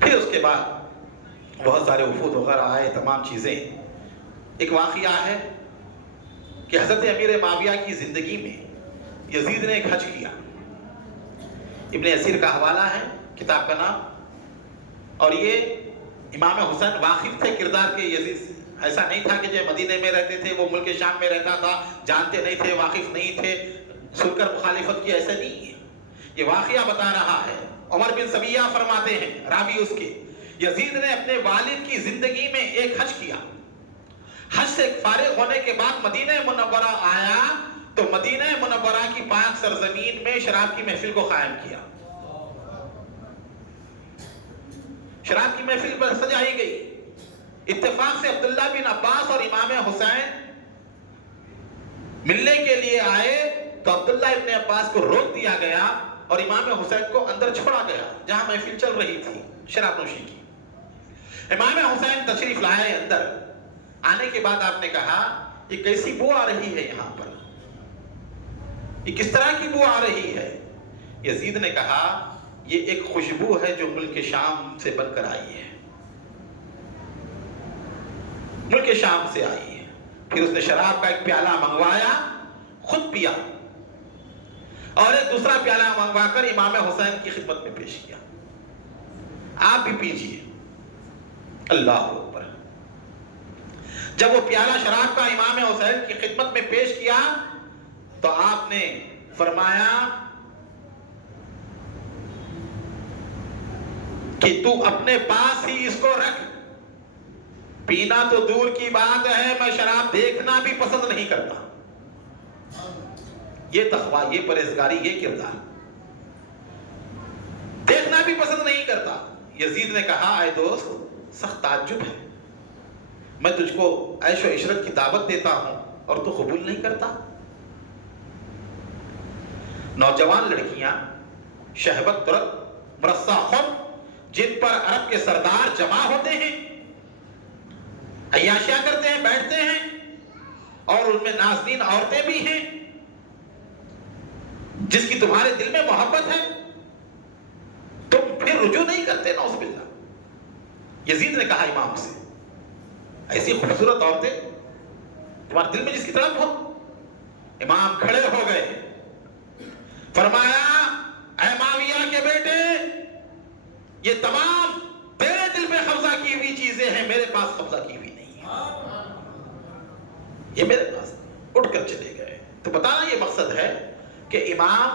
پھر اس کے بعد بہت سارے وفود وغیرہ آئے، تمام چیزیں۔ ایک واقعہ ہے کہ حضرت امیر معاویہ کی زندگی میں یزید نے ایک حج کیا۔ ابن اسیر کا حوالہ ہے، کتاب کا نام، اور یہ امام حسین واقف تھے کردار کے یزید سے۔ ایسا نہیں تھا کہ جو مدینے میں رہتے تھے وہ ملک شام میں رہتا تھا، جانتے نہیں تھے، واقف نہیں تھے، سن کر مخالفت کی، ایسا نہیں ہے۔ یہ واقعہ بتا رہا ہے، عمر بن سبیہ فرماتے ہیں، راوی اس کے، یزید نے اپنے والد کی زندگی میں ایک حج کیا۔ حج سے فارغ ہونے کے بعد مدینہ منورہ آیا تو مدینہ منورہ کی پاک سرزمین میں شراب کی محفل کو قائم کیا۔ شراب کی محفل پر سجائی گئی۔ اتفاق سے عبداللہ بن عباس اور امام حسین ملنے کے لیے آئے تو عبداللہ ابن عباس کو روک دیا گیا اور امام حسین کو اندر چھوڑا گیا جہاں محفل چل رہی تھی شراب نوشی کی۔ امام حسین تشریف لائے اندر۔ آنے کے بعد آپ نے کہا یہ کیسی بو آ رہی ہے یہاں پر، یہ کس طرح کی بو آ رہی ہے؟ یزید نے کہا یہ ایک خوشبو ہے جو ملک شام سے بن کر آئی ہے، ملک شام سے آئی ہے۔ پھر اس نے شراب کا ایک پیالہ منگوایا، خود پیا، اور ایک دوسرا پیالہ منگوا کر امام حسین کی خدمت میں پیش کیا، آپ بھی پیجئے۔ اللہ اکبر۔ جب وہ پیالہ شراب کا امام حسین کی خدمت میں پیش کیا تو آپ نے فرمایا کہ تو اپنے پاس ہی اس کو رکھ، پینا تو دور کی بات ہے، میں شراب دیکھنا بھی پسند نہیں کرتا۔ یہ تقویٰ، یہ پرہیزگاری، یہ کردار، دیکھنا بھی پسند نہیں کرتا۔ یزید نے کہا اے دوست، سخت تعجب ہے، میں تجھ کو عیش و عشرت کی دعوت دیتا ہوں اور تو قبول نہیں کرتا۔ نوجوان لڑکیاں شہوت طرف مرصع خود جن پر عرب کے سردار جمع ہوتے ہیں، عیاشیاں کرتے ہیں، بیٹھتے ہیں، اور ان میں نازنین عورتیں بھی ہیں جس کی تمہارے دل میں محبت ہے، تم پھر رجوع نہیں کرتے، نعوذ باللہ۔ یزید نے کہا امام سے ایسی خوبصورت عورتیں تمہارے دل میں جس کی طرف ہو؟ امام کھڑے ہو گئے، فرمایا اے معاویہ کے بیٹے، یہ تمام تیرے دل میں قبضہ کی ہوئی چیزیں ہیں، میرے پاس قبضہ کی ہوئی نہیں ہے، یہ میرے پاس۔ اٹھ کر چلے گئے۔ تو بتانا یہ مقصد ہے کہ امام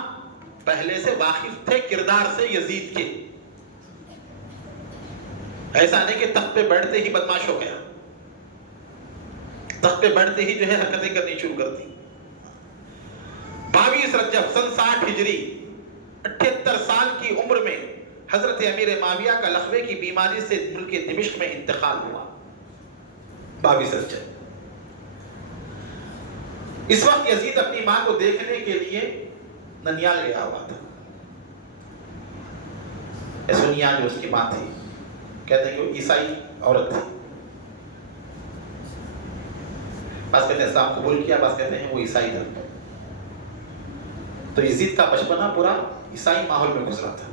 پہلے سے واقف تھے کردار سے یزید کے، ایسا نہیں کہ تخت پہ بیٹھتے ہی بدماش ہو گیا، تخت پہ بیٹھتے ہی جو ہے حرکتیں کرنی شروع کر دی۔ 22 رجب سن 60 ہجری، 78 سال کی عمر میں حضرت امیر معاویہ کا لقوے کی بیماری سے ملک دمشق میں انتقال ہوا۔ 22 رجب۔ اس وقت یزید اپنی ماں کو دیکھنے کے لیے ننیال گیا ہوا تھا۔ ایسونیا جو اس کی ماں تھی، کہتے ہیں کہ وہ عیسائی عورت تھی، بعض کہتے ہیں اسلام قبول کیا، بعض کہتے ہیں وہ عیسائی تھا۔ تو یزید کا بچپنا پورا عیسائی ماحول میں گزرا تھا،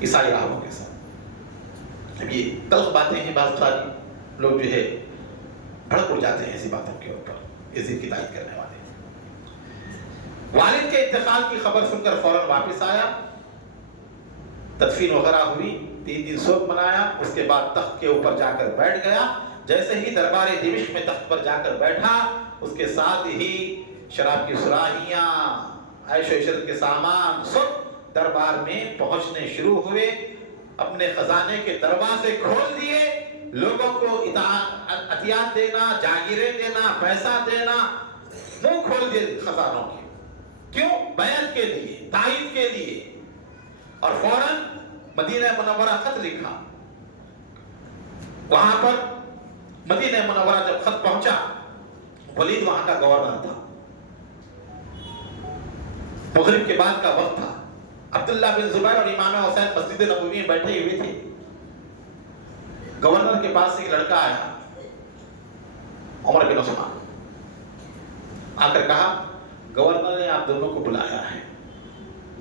عیسائی راہبوں کے ساتھ۔ اب یہ تلخ باتیں ہیں، بعض ساری لوگ جو ہے بھڑک اڑ جاتے ہیں ایسی باتوں کے اوپر، یزید کی تائید کرنے والے۔ والد کے انتقال کی خبر سن کر فوراً واپس آیا، تدفین وغیرہ ہوئی، 3 دن سوگ منایا، اس کے بعد تخت کے اوپر جا کر بیٹھ گیا۔ جیسے ہی دربار دمشق میں تخت پر جا کر بیٹھا، اس کے ساتھ ہی شراب کی سراہیاں، عیش و عشرت کے سامان سب دربار میں پہنچنے شروع ہوئے۔ اپنے خزانے کے دروازے کھول دیے، لوگوں کو عطیات دینا، جاگیریں دینا، پیسہ دینا، منہ کھول دیے خزانوں کے۔ کیوں؟ بیعت کے لیے، تائید کے لیے۔ اور فوراً مدینہ منورہ خط لکھا۔ وہاں پر مدینہ منورہ جب خط پہنچا، ولید وہاں کا گورنر تھا، مغرب کے بعد کا وقت تھا، عبداللہ بن زبیر اور امام حسین مسجد نبوی میں بیٹھے ہوئے تھے۔ گورنر کے پاس سے ایک لڑکا آیا، عمر بن عثمان، آ کر کہا گورنر نے آپ دونوں کو بلایا ہے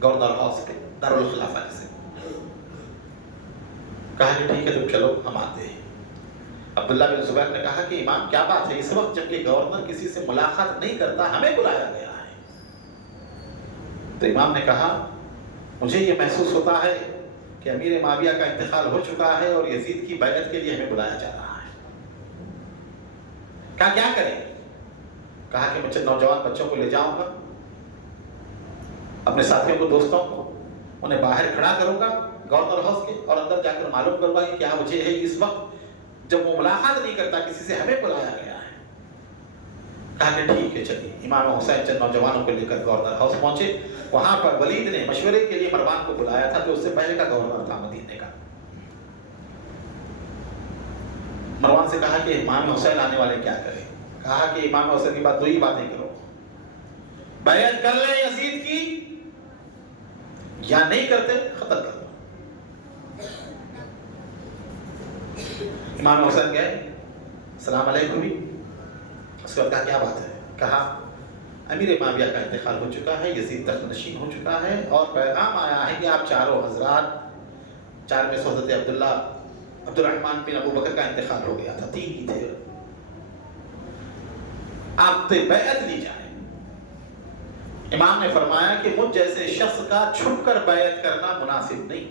گورنر ہاؤس پہ، دارالخلافہ سے۔ کہا کہ ٹھیک ہے تم چلو، ہم آتے ہیں۔ عبداللہ بن زبیر نے کہا کہ امام کیا بات ہے، اس وقت جبکہ گورنر کسی سے ملاقات نہیں کرتا، ہمیں بلایا گیا ہے؟ تو امام نے کہا مجھے یہ محسوس ہوتا ہے کہ امیر معاویہ کا انتقال ہو چکا ہے اور یزید کی بیعت کے لیے ہمیں بلایا جا رہا ہے۔ کہا کیا کریں؟ کہا کہ میں چند نوجوان بچوں کو لے جاؤں گا، اپنے ساتھیوں کو، دوستوں کو، انہیں باہر کھڑا کروں گا گورنر ہاؤس کے، اور اندر جا کر معلوم کروں گا کہ کیا وجہ ہے اس وقت جب وہ ملاقات نہیں کرتا کسی سے، ہمیں بلایا گیا ہے۔ کہا کہ ٹھیک ہے چلیے۔ امام حسین چند نوجوانوں کو لے کر گورنر ہاؤس پہنچے۔ وہاں پر ولید نے مشورے کے لیے مروان کو بلایا تھا، جو اس سے پہلے کا گورنر تھا مدینے کا۔ مروان سے کہا کہ امام حسین آنے والے کیا کریں؟ کہا کہ امام حسین کی بات، دو ہی باتیں کرو، بیعت کر لیں یزید کی یا نہیں کرتے قتل کر دو۔ امام حسین گئے، السلام علیکم بھی، اس کے بعد کہا کیا بات ہے؟ کہا امیر معاویہ کا انتقال ہو چکا ہے، یزید تخت نشین ہو چکا ہے، اور پیغام آیا ہے کہ آپ چاروں حضرات، چار میں سے حضرت عبداللہ عبد الرحمن بن ابو بکر کا انتقال ہو گیا تھا، 3 ہی تھے، آپ سے بیعت لی جائے۔ امام نے فرمایا کہ مجھ جیسے شخص کا چھپ کر بیعت کرنا مناسب نہیں،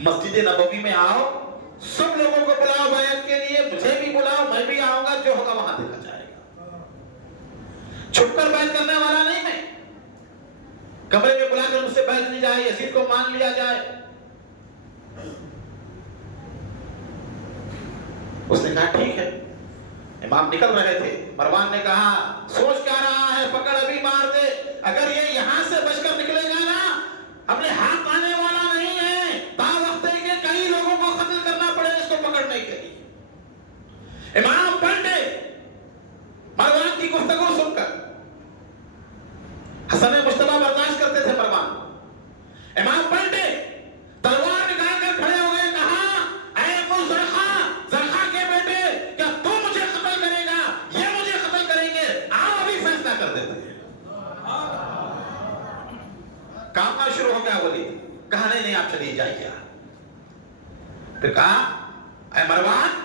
مسجد نبوی میں آؤ، سب لوگوں کو بلاؤ بیعت کے لیے، مجھے بھی بلاؤ، میں بھی آؤں گا، جو ہوگا وہاں دیکھا جائے گا۔ چھپ کر بیعت کرنے والا نہیں میں، کمرے میں بلا کر مجھ سے بیعت لی جائے، یزید کو مان لیا جائے۔ اس نے کہا ٹھیک ہے۔ امام نکل رہے تھے، مروان نے کہا سوچ کیا رہا ہے، پکڑ ابھی مار دے، اگر یہ یہاں سے بچ کر نکلے گا نا، اپنے ہاتھ آنے والا نہیں ہے، تا وقت ہے کہ کئی لوگوں کو قتل کرنا پڑے اس کو پکڑنے کے لیے۔ امام پلٹے مروان کی گفتگو سن کر، حسن مجتبیٰ برداشت کرتے تھے مروان، امام پلٹے تلوار نکال کر کھڑے ہو گئے، کہا اے ابو زرخا، زرخا کے بیٹے، کیا تو مجھے قتل کرے گا، یہ مجھے قتل کریں گے، آؤ ابھی فیصلہ کر دیتے ہیں۔ کامنا شروع ہو گیا ولید، کہا نہیں آپ چلیے جائیے۔ پھر کہا اے مروان،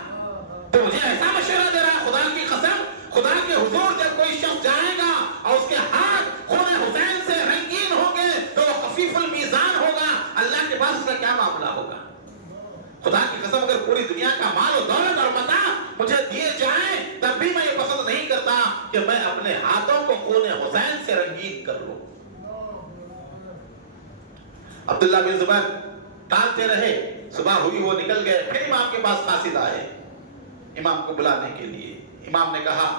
تو مجھے ایسا مشورہ دے رہا، خدا کی قسم، خدا کے حضور جب کوئی شخص جائے گا اور اس کے ہاتھ خون حسین سے رنگین ہوں گے تو وہ خفیف المیزان ہوگا، اللہ کے پاس اس کا کیا معاملہ ہوگا؟ خدا کی قسم اگر پوری دنیا کا مال و دولت اور متاع مجھے دیے جائیں تب بھی میں یہ پسند نہیں کرتا کہ میں اپنے ہاتھوں کو خون حسین سے رنگین کر لوں۔ عبداللہ بن زبیر ٹالتے رہے، صبح ہوئی وہ نکل گئے، پھر امام کے پاس قاصد آئے امام کو بلانے کے لیے۔ امام نے کہا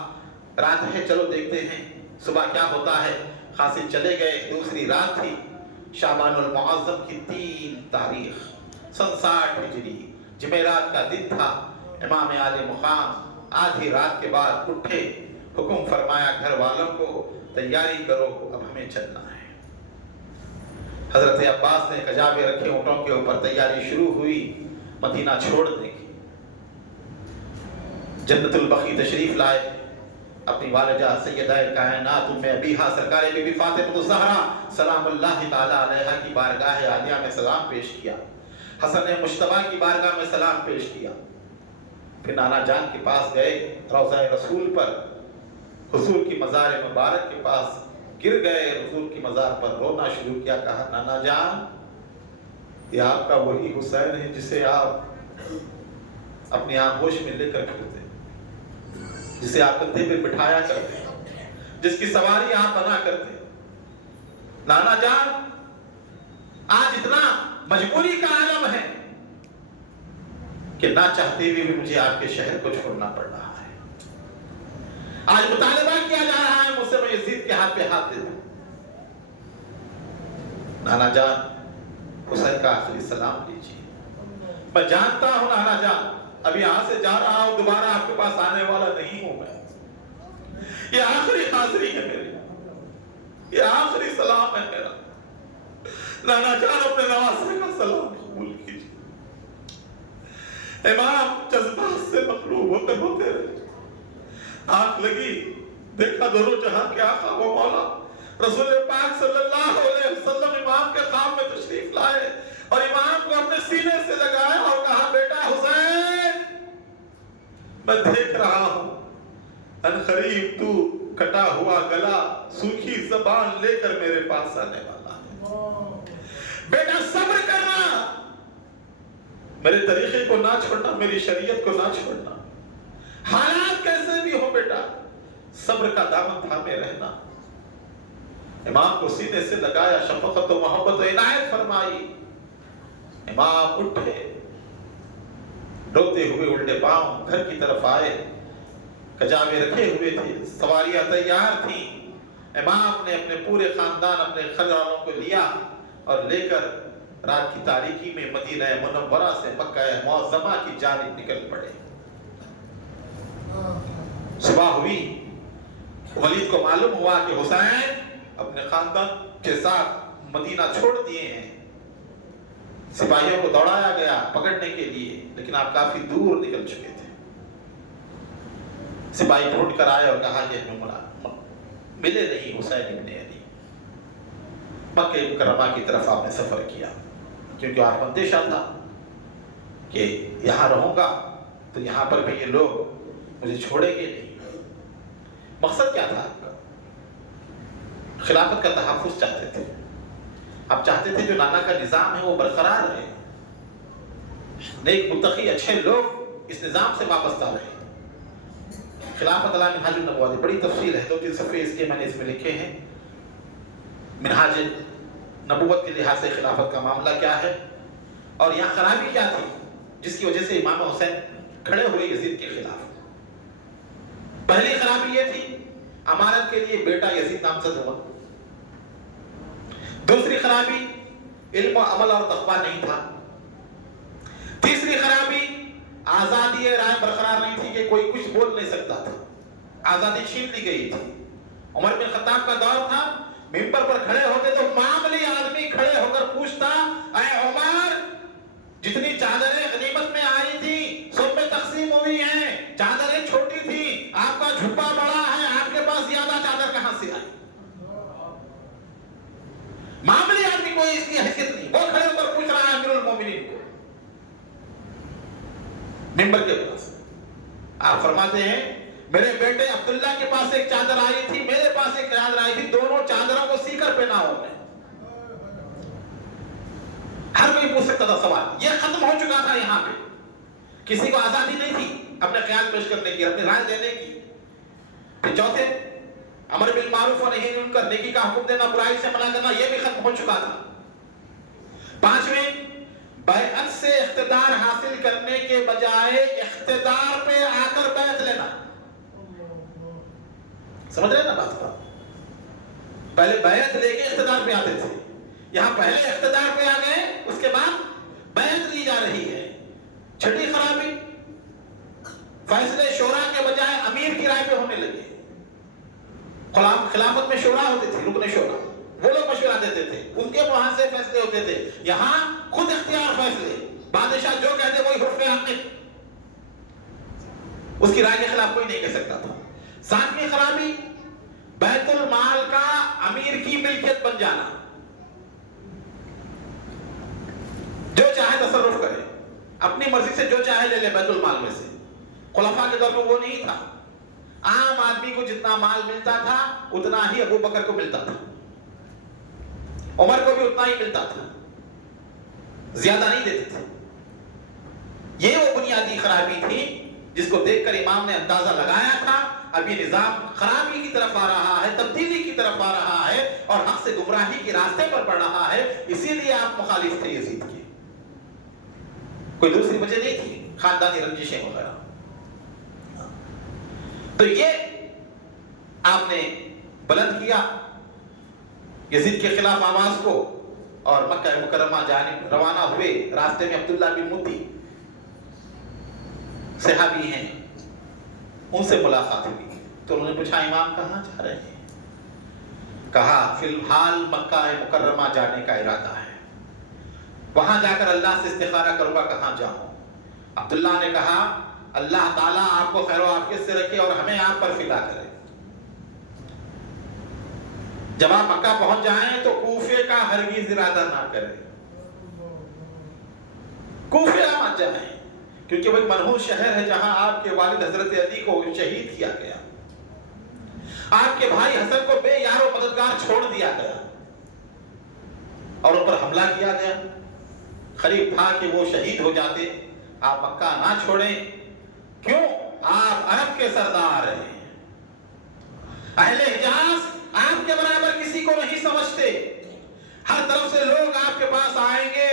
رات ہے، چلو دیکھتے ہیں صبح کیا ہوتا ہے۔ قاصد چلے گئے، دوسری رات تھی، شعبان المعظم کی 3 تاریخ، 60 ہجری، جمعرات کا دن تھا۔ امام عالی مقام آدھی رات کے بعد اٹھے، حکم فرمایا گھر والوں کو تیاری کرو، اب ہمیں چلنا ہے۔ حضرت عباس نے کجاوے رکھے اونٹوں کے اوپر، تیاری شروع ہوئی مدینہ چھوڑنے کی۔ جنت البقیع تشریف لائے، اپنی والدہ سیدہ کائنات ام ابیہا سرکار بی بی فاطمہ الزہرا سلام اللہ تعالی علیہا کی بارگاہ عالیہ میں سلام پیش کیا، حسن مجتبیٰ کی بارگاہ میں سلام پیش کیا، پھر نانا جان کے پاس گئے، روضہ رسول پر حضور کی مزار مبارک کے پاس گر گئے، حضور کی مزار پر رونا شروع کیا، کہا نانا جان یہ آپ کا وہی حسین ہے جسے آپ اپنی آغوش میں لے کر پھرتے، جسے آپ کندھے پہ بٹھایا کرتے، جس کی سواری آپ بنا کرتے. نانا جان آج اتنا مجبوری کا عالم ہے کہ نہ چاہتے ہوئے بھی مجھے آپ کے شہر کو چھوڑنا پڑ رہا ہے. آج مطالبہ کیا جا رہا ہے مجھ سے، میں یزید کے ہاتھ پہ ہاتھ دے دوں. نانا جان حسین کا آخری سلام لیجیے. میں جانتا ہوں نانا جان ابھی یہاں سے جا رہا ہوں، دوبارہ آپ کے پاس آنے والا نہیں ہوں میں. یہ آخری حاضری ہے میری، یہ آخری سلام ہے میرا. نانا جان اپنے نواسے کا سلام قبول کیجیے. امام جذبات سے مغلوب ہوتے ہوتے رہے. آنکھ لگی، دیکھا دونوں جہاں کے آقا و مولا رسول پاک صلی اللہ علیہ وسلم امام کے خواب میں تشریف لائے اور امام کو اپنے سینے سے لگایا اور کہا بیٹا حسین میں دیکھ رہا ہوں ان قریب تو کٹا ہوا گلا سوکھی زبان لے کر میرے پاس آنے والا ہے. بیٹا صبر کرنا، میرے طریقے کو نہ چھوڑنا، میری شریعت کو نہ چھوڑنا، حالات کیسے بھی ہو بیٹا صبر کا دامن تھامے رہنا. امام کو سینے سے لگایا، شفقت و محبت و عنایت فرمائی. امام اٹھے، روتے ہوئے الٹے پاؤں گھر کی طرف آئے. کجاوے رکھے ہوئے تھے، سواریاں تیار تھیں. امام نے اپنے پورے خاندان، اپنے خاندانوں کو لیا اور لے کر رات کی تاریکی میں مدینہ منورہ سے مکہ معظمہ کی جانب نکل پڑے. صبح ہوئی، ولید کو معلوم ہوا کہ حسین اپنے خاندان کے ساتھ مدینہ چھوڑ دیے ہیں. سپاہیوں کو دوڑایا گیا پکڑنے کے لیے، لیکن آپ کافی دور نکل چکے تھے. سپاہی ڈھونڈ کر آئے اور کہا کہ ملے نہیں حسین ابن علی. مکہ مکرمہ کی طرف آپ نے سفر کیا، کیونکہ آپ کو اندیشہ تھا کہ یہاں رہوں گا تو یہاں پر بھی یہ لوگ مجھے چھوڑیں گے نہیں. مقصد کیا تھا آپ کا؟ خلافت کا تحفظ چاہتے تھے. آپ چاہتے تھے جو نانا کا نظام ہے وہ برقرار رہے، نیک متقی اچھے لوگ اس نظام سے وابستہ رہے. خلافت علی منہاج النبوت بڑی تفصیل ہے، 2-3 صفحے اس کے میں نے اس میں لکھے ہیں. منہاج نبوت کے لحاظ سے خلافت کا معاملہ کیا ہے اور یہاں خرابی کیا تھی جس کی وجہ سے امام حسین کھڑے ہوئے یزید کے خلاف. پہلی خرابی یہ تھی امارت کے لیے بیٹا یزید نامزد ہوا. دوسری خرابی علم و عمل اور تقویٰ نہیں تھا. تیسری خرابی آزادی رائے برقرار نہیں تھی کہ کوئی کچھ بول نہیں سکتا تھا، آزادی چھین لی گئی تھی. عمر بن خطاب کا دور تھا، ممبر پر کھڑے ہوتے تو معاملی آدمی کھڑے ہو کر پوچھتا اے عمر جتنی چادریں غنیمت میں آئی تھی سب میں تقسیم ہوئی ہیں، چادریں چھوٹی تھی، آپ کا جھپا بڑا ہے، آپ کے پاس زیادہ چادر کہاں سے آئی؟ معاملی آدمی کوئی اس کی حیثیت نہیں، وہ کھڑے ہو کر پوچھ رہا ہے امیر المومنین کو ممبر کے پاس. آپ فرماتے ہیں میرے بیٹے عبداللہ کے پاس ایک چادر آئی تھی، میرے پاس ایک چادر آئی تھی، دونوں چادروں کو سی کر پہنا ہو گئے. ہر کوئی پوچھ سکتا تھا سوال. یہ ختم ہو چکا تھا. یہاں پہ کسی کو آزادی نہیں تھی اپنے خیال پیش کرنے کی، اپنی رائے دینے کی. پھر چوتھے امر بالمعروف و نہی عن المنکر، نیکی کا حکم دینا، برائی سے منع کرنا، یہ بھی ختم ہو چکا تھا. پانچویں بیعت سے اقتدار حاصل کرنے کے بجائے اقتدار پہ آ کر بیعت لینا. سمجھ رہے ہیں نا بات کا؟ پہلے بیعت لے کے اقتدار پہ آتے تھے، یہاں پہلے اقتدار پہ آ گئے اس کے بعد بیعت لی جا رہی ہے. چھٹی خرابی فیصلے شورا کے بجائے امیر کی رائے پہ ہونے لگے. خلافت میں شورا ہوتے تھے، رکن شورا، وہ لوگ مشورہ دیتے تھے، ان کے وہاں سے فیصلے ہوتے تھے. یہاں خود اختیار فیصلے، بادشاہ جو کہتے وہی حرف عاقب، اس کی رائے کے خلاف کوئی نہیں کہہ سکتا تھا. ساتویں خرابی بیت المال کا امیر کی ملکیت بن جانا، جو چاہے تصرف کرے، اپنی مرضی سے جو چاہے لے لے بیت المال میں سے. خلفاء کے دور میں وہ نہیں تھا. عام آدمی کو جتنا مال ملتا تھا اتنا ہی ابو بکر کو ملتا تھا، عمر کو بھی اتنا ہی ملتا تھا، زیادہ نہیں دیتے تھے. یہ وہ بنیادی خرابی تھی جس کو دیکھ کر امام نے اندازہ لگایا تھا اب یہ نظام خرابی کی طرف آ رہا ہے، تبدیلی کی طرف آ رہا ہے اور حق سے گمراہی کے راستے پر بڑھ رہا ہے، اسی لیے آپ مخالف تھے یزید کے، کوئی دوسری وجہ نہیں تھی، خاندانی رنجشیں وغیرہ۔ تو یہ آپ نے بلند کیا یزید کے خلاف آواز کو اور مکہ مکرمہ جانب روانہ ہوئے۔ راستے میں عبداللہ بن متی صحابی ہیں، ان سے ملاقات ہوئی تو انہوں نے پوچھا امام کہاں جا رہے ہیں؟ کہا فی الحال مکہ مکرمہ جانے کا ارادہ ہے، وہاں جا کر اللہ سے استخارہ کروں گا کہاں جاؤں۔ عبداللہ نے کہا اللہ تعالیٰ آپ کو خیر و عافیت سے رکھے اور ہمیں آپ پر فدا کرے۔ جب آپ مکہ پہنچ جائیں تو کوفے کا ہرگز ارادہ نہ کریں، کوفے مت جائیں، کیونکہ وہ ایک منحوس شہر ہے جہاں آپ کے والد حضرت علی کو شہید کیا گیا، آپ کے بھائی حسن کو بے یار و مددگار چھوڑ دیا گیا اور ان پر حملہ کیا گیا۔ قریب تھا کہ وہ شہید ہو جاتے، آپ مکہ نہ چھوڑیں، کیوں؟ آپ عرب کے سردار ہیں، اہل حجاز آپ کے برابر کسی کو نہیں سمجھتے، ہر طرف سے لوگ آپ کے پاس آئیں گے،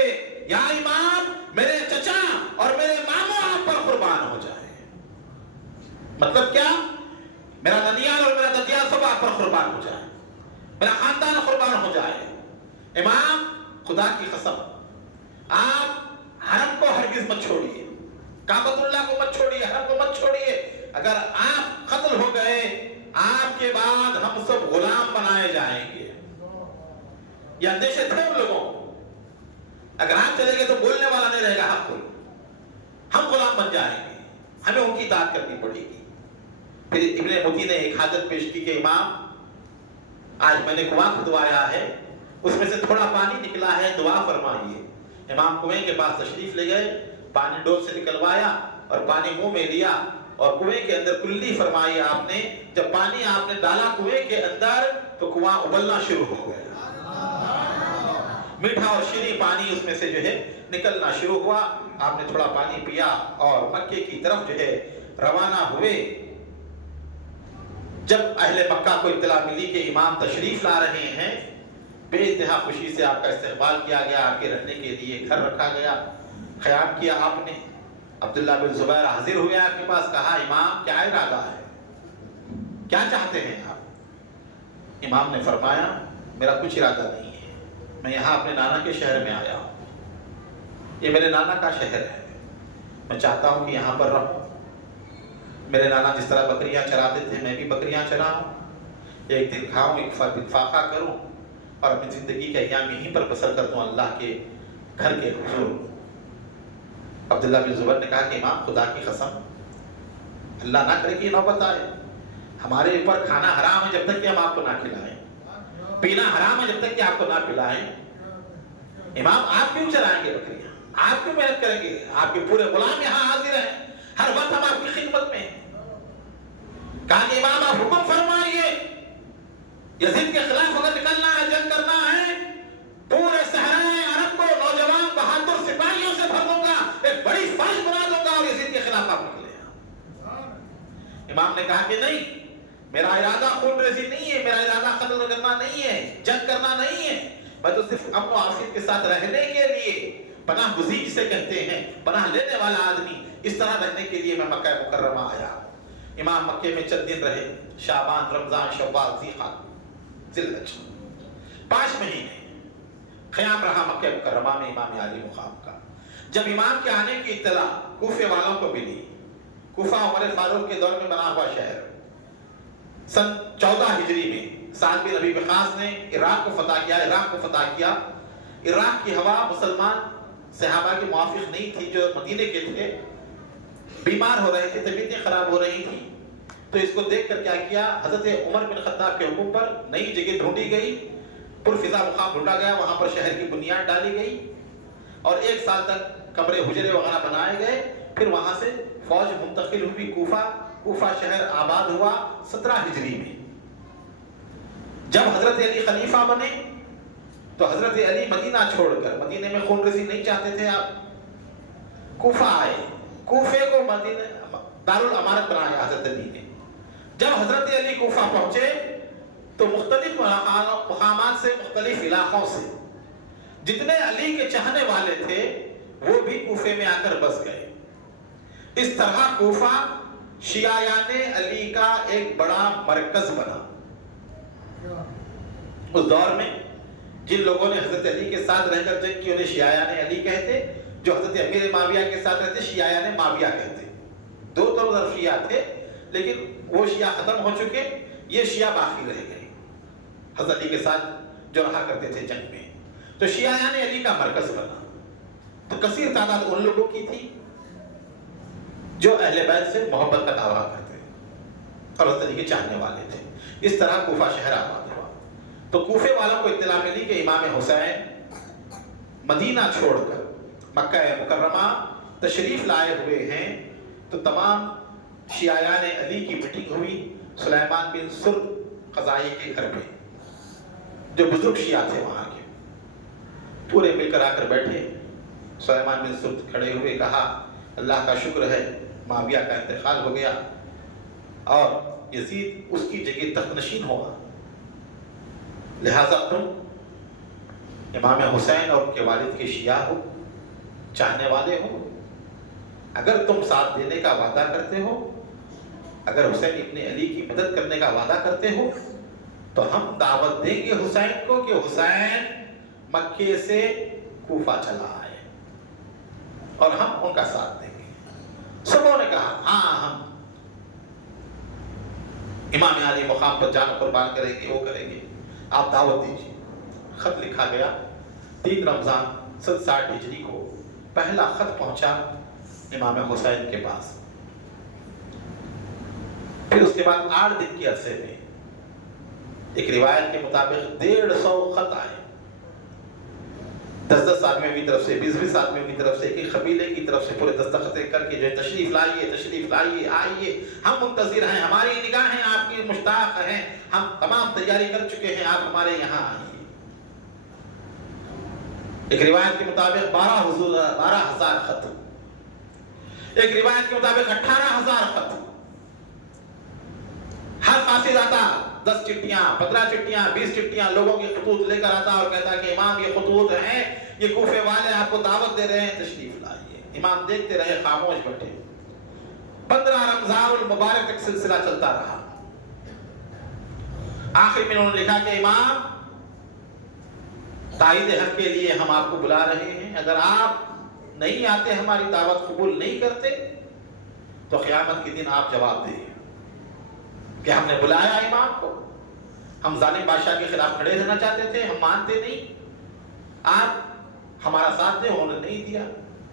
یا امام میرے چچا اور میرے ماموں آپ پر قربان ہو جائیں۔ مطلب کیا؟ میرا ننیال اور میرا ددیال سب آپ پر قربان ہو جائے، میرا خاندان قربان ہو جائے۔ امام خدا کی قسم آپ حرم کو ہرگز مت چھوڑیے، کعبۃ اللہ کو مت چھوڑیے، حرم کو مت چھوڑیے، اگر آپ قتل ہو گئے آپ کے بعد ہم سب غلام بنائے جائیں گے۔ یہ اندیشے تھے ان لوگوں کو، اگر آپ چلے گئے تو بولنے والا نہیں رہے گا حق کوئی، ہم غلام بن جائیں گے، ہمیں ان کی اطاعت کرنی پڑے گی۔ پھر ابن متی نے ایک حاجت پیش کی کہ امام آج میں نے کنواں کھدوایا ہے، اس میں سے تھوڑا پانی نکلا ہے، دعا فرمائیے۔ امام کنویں کے پاس تشریف لے گئے، پانی ڈول سے نکلوایا اور پانی منہ میں لیا اور کنویں کے اندر کلی فرمائی آپ نے۔ جب پانی آپ نے ڈالا کنویں کے اندر تو کنواں ابلنا شروع ہو گیا، میٹھا اور شیریں پانی اس میں سے جو ہے نکلنا شروع ہوا۔ آپ نے تھوڑا پانی پیا اور مکے کی طرف جو ہے روانہ ہوئے۔ جب اہل مکہ کو اطلاع ملی کہ امام تشریف لا رہے ہیں، بے انتہا خوشی سے آپ کا استقبال کیا گیا، آپ کے رہنے کے لیے گھر رکھا گیا، خیام کیا آپ نے۔ عبداللہ بن زبیر حاضر ہوئے آپ کے پاس، کہا امام کیا ارادہ ہے، کیا چاہتے ہیں آپ؟ امام نے فرمایا میرا کچھ ارادہ نہیں ہے، میں یہاں اپنے نانا کے شہر میں آیا ہوں، یہ میرے نانا کا شہر ہے، میں چاہتا ہوں کہ یہاں پر رہوں۔ میرے نانا جس طرح بکریاں چراتے تھے میں بھی بکریاں چراؤں، ایک دن کھاؤں، ایک فاقہ کروں اور اپنی زندگی کے ایام یہیں پر بسر کر دوں اللہ کے گھر کے حضور۔ عبداللہ بن زبیر نے کہا کہ امام خدا کی قسم اللہ نہ کرے کہ یہ نوبت آئے، ہمارے اوپر کھانا حرام ہے جب تک کہ ہم آپ کو نہ کھلائیں، پینا حرام ہے جب تک کہ آپ کو نہ پلائیں، امام آپ کیوں چرائیں گے بکریاں، آپ کیوں محنت کریں گے، آپ کے پورے غلام یہاں حاضر ہیں، ہر وقت ہم آپ کی خدمت میں ہیں۔ کہا کہ امام آپ حکم فرمائیے، یزید کے خلاف اگر نکلنا ہے، جنگ کرنا ہے، پورے صحرائے عرب کو نوجوان بہادر سپاہیوں سے بھر دوں گا، ایک بڑی فوج بنا دوں گا اور یزید کے خلاف آپ نکلے۔ امام نے کہا کہ نہیں، میرا ارادہ خون ریزی نہیں ہے، میرا ارادہ قتل کرنا نہیں ہے، جنگ کرنا نہیں ہے، میں تو صرف امن و عافیت کے ساتھ رہنے کے لیے، پناہ گزین جسے کہتے ہیں، پناہ لینے والا آدمی، اس طرح رہنے کے لیے میں مکہ مکرمہ آیا۔ امام مکے میں چند دن رہے، شعبان، رمضان، شوال، ذی الحج، 5 مہینے قیام رہا مکہ مکرمہ میں امام علی مقام کا۔ جب امام کے آنے کی اطلاع کوفے والوں کو ملی، کوفہ عمر فاروق کے دور میں بنا ہوا شہر، سن 14 ہجری میں سعد بن ابی وقاص نے عراق کو فتح کیا۔ عراق کی ہوا مسلمان صحابہ کے موافق نہیں تھی، جو مدینے کے تھے، بیمار ہو رہے تھے، طبیعتیں خراب ہو رہی تھیں، تو اس کو دیکھ کر کیا کیا، حضرت عمر بن خطاب کے حکم پر نئی جگہ ڈھونڈی گئی، پرفضا مقام ڈھونڈا گیا، وہاں پر شہر کی بنیاد ڈالی گئی اور 1 سال تک کمرے حجرے وغیرہ بنائے گئے۔ پھر وہاں سے فوج منتقل ہوئی کوفہ شہر آباد ہوا 17 ہجری میں۔ جب حضرت علی خلیفہ بنے تو حضرت علی مدینہ چھوڑ کر، مدینے میں خون ریزی نہیں چاہتے تھے آپ، کوفہ آئے کوفے کو مدینہ دارل امارت بنایا حضرت علی نے. جب حضرت علی کوفہ پہنچے تو مختلف مقامات سے, مختلف علاقوں سے جتنے علی کے چاہنے والے تھے وہ بھی کوفے میں آ کر بس گئے. اس طرح کوفہ شیعیان علی کا ایک بڑا مرکز بنا. اس دور میں جن لوگوں نے حضرت علی کے ساتھ رہ کر جنگ کی انہیں شیعیان علی کہتے, جو حضرت امیر معاویہ کے ساتھ رہتے شیعیان معاویہ کہتے. دو طرف شیعہ تھے لیکن وہ شیعہ ختم ہو چکے, یہ شیعہ باقی رہ گئے حضرت علی کے ساتھ جو رہا کرتے تھے جنگ میں. تو شیعیان علی کا مرکز بنا. تو کثیر تعداد ان لوگوں کی تھی جو اہل بیت سے محبت کا دعویٰ کرتے اور حضرت علی کے چاہنے والے تھے. اس طرح کوفہ شہر آباد ہوا. تو کوفے والوں کو اطلاع ملی کہ امام حسین مدینہ چھوڑ کر مکہ مکرمہ تشریف لائے ہوئے ہیں. تو تمام شیعیان علی کی میٹنگ ہوئی سلیمان بن سرد قضائی کے گھر پہ, جو بزرگ شیعہ تھے وہاں کے. پورے مل کر آ کر بیٹھے. سلیمان بن سرد کھڑے ہوئے کہا اللہ کا شکر ہے معاویہ کا انتقال ہو گیا اور یزید اس کی جگہ تخت نشین ہوا, لہذا تم امام حسین اور ان کے والد کے شیعہ ہو, چاہنے والے ہو. اگر تم ساتھ دینے کا وعدہ کرتے ہو, اگر حسین ابن علی کی مدد کرنے کا وعدہ کرتے ہو تو ہم دعوت دیں گے حسین کو کہ حسین مکے سے کوفہ چلا آئے اور ہم ان کا ساتھ دیں گے. سبوں نے کہا ہاں ہم امام علی مقام پر جان قربان کریں گے, وہ کریں گے, آپ دعوت دیجیے. خط لکھا گیا. 3 رمضان 67 ہجری کو پہلا خط پہنچا امام حسین کے پاس. پھر اس کے بعد 8 دن کے عرصے میں ایک روایت کے مطابق 150 خط آئے. 10 آدمیوں کی طرف سے, 20 آدمیوں کی طرف سے, ایک قبیلے کی طرف سے پورے دستخطیں کر کے جو تشریف لائیے آئیے, ہم منتظر ہیں, ہماری نگاہیں آپ کی مشتاق ہیں, ہم تمام تیاری کر چکے ہیں, آپ ہمارے یہاں آئیے. ایک روایت کے مطابق 12,000 خط, ایک روایت کے مطابق 18,000 خط. ہر قاصد آتا 10 چٹیاں, 15 چٹیاں, 20 چٹیاں لوگوں کے خطوط لے کر آتا اور کہتا کہ امام یہ خطوط ہیں, یہ کوفے والے آپ کو دعوت دے رہے ہیں, تشریف لائیے. امام دیکھتے رہے, خاموش بیٹھے. 15 رمضان المبارک تک سلسلہ چلتا رہا. آخر میں انہوں نے لکھا کہ امام تائید حق کے لیے ہم آپ کو بلا رہے ہیں, اگر آپ نہیں آتے, ہماری دعوت قبول نہیں کرتے تو قیامت کے دن آپ جواب دیں کہ ہم نے بلایا امام کو, ہم ظالم بادشاہ کے خلاف کھڑے رہنا چاہتے تھے, ہم مانتے نہیں, آپ ہمارا ساتھ دیں. انہوں نے نہیں دیا.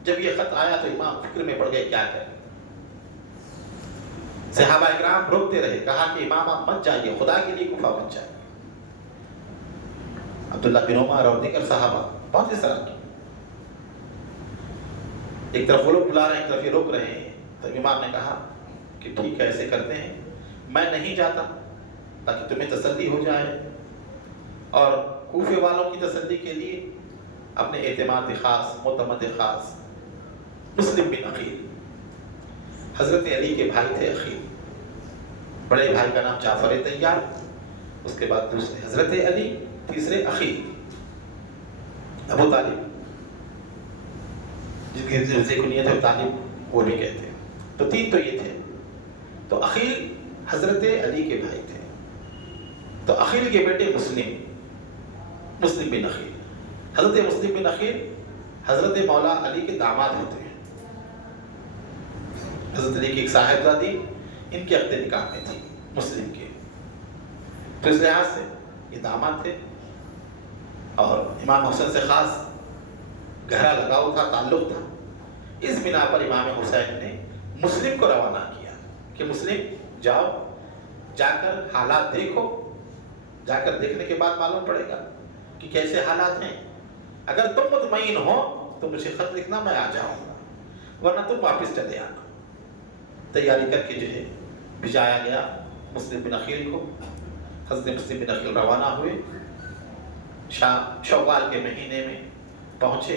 جب یہ خط آیا تو امام فکر میں پڑ گئے کیا کریں. صحابہ اکرام روکتے رہے, کہا کہ امام آپ مت جائیے, خدا کے لیے کوفہ مت جائیے. عبداللہ بن عمر اور دیگر صحابہ بہت اس طرح کی, ایک طرف وہ لوگ بلا رہے ہیں, ایک طرف یہ روک رہے ہیں. تو امام نے کہا کہ ٹھیک ہے ایسے کرتے ہیں, میں نہیں جاتا تاکہ تمہیں تسلی ہو جائے اور کوفے والوں کی تسلی کے لیے اپنے اعتماد خاص, معتمد خاص مسلم بن عقیل, حضرت علی کے بھائی تھے عقیل, بڑے بھائی کا نام جعفر طیار, اس کے بعد دوسرے حضرت علی, تیسرے عقیل ابو طالب, جن کی کنیت ہے طالب وہ بھی کہتے ہیں. تو 3 تو یہ تھے. تو عقیل حضرت علی کے بھائی تھے. تو عقیل کے بیٹے مسلم بن عقیل, حضرت مسلم بن عقیل حضرت مولا علی کے داماد ہوتے ہیں. حضرت علی کی ایک صاحبزادی ان کے عقد نکاح میں تھی مسلم کے, تو اس لحاظ سے یہ داماد تھے اور امام حسین سے خاص گہرا لگاؤ تھا, تعلق تھا. اس بنا پر امام حسین نے مسلم کو روانہ کیا کہ مسلم جاؤ, جا کر حالات دیکھو, جا کر دیکھنے کے بعد معلوم پڑے گا کہ کیسے حالات ہیں. اگر تم مطمئن ہو تو مجھے خط لکھنا, میں آ جاؤں گا, ورنہ تم واپس چلے آنا. تیاری کر کے جو ہے بھیجایا گیا مسلم بن عقیل کو. حضرت مسلم بن عقیل روانہ ہوئے, شوال کے مہینے میں پہنچے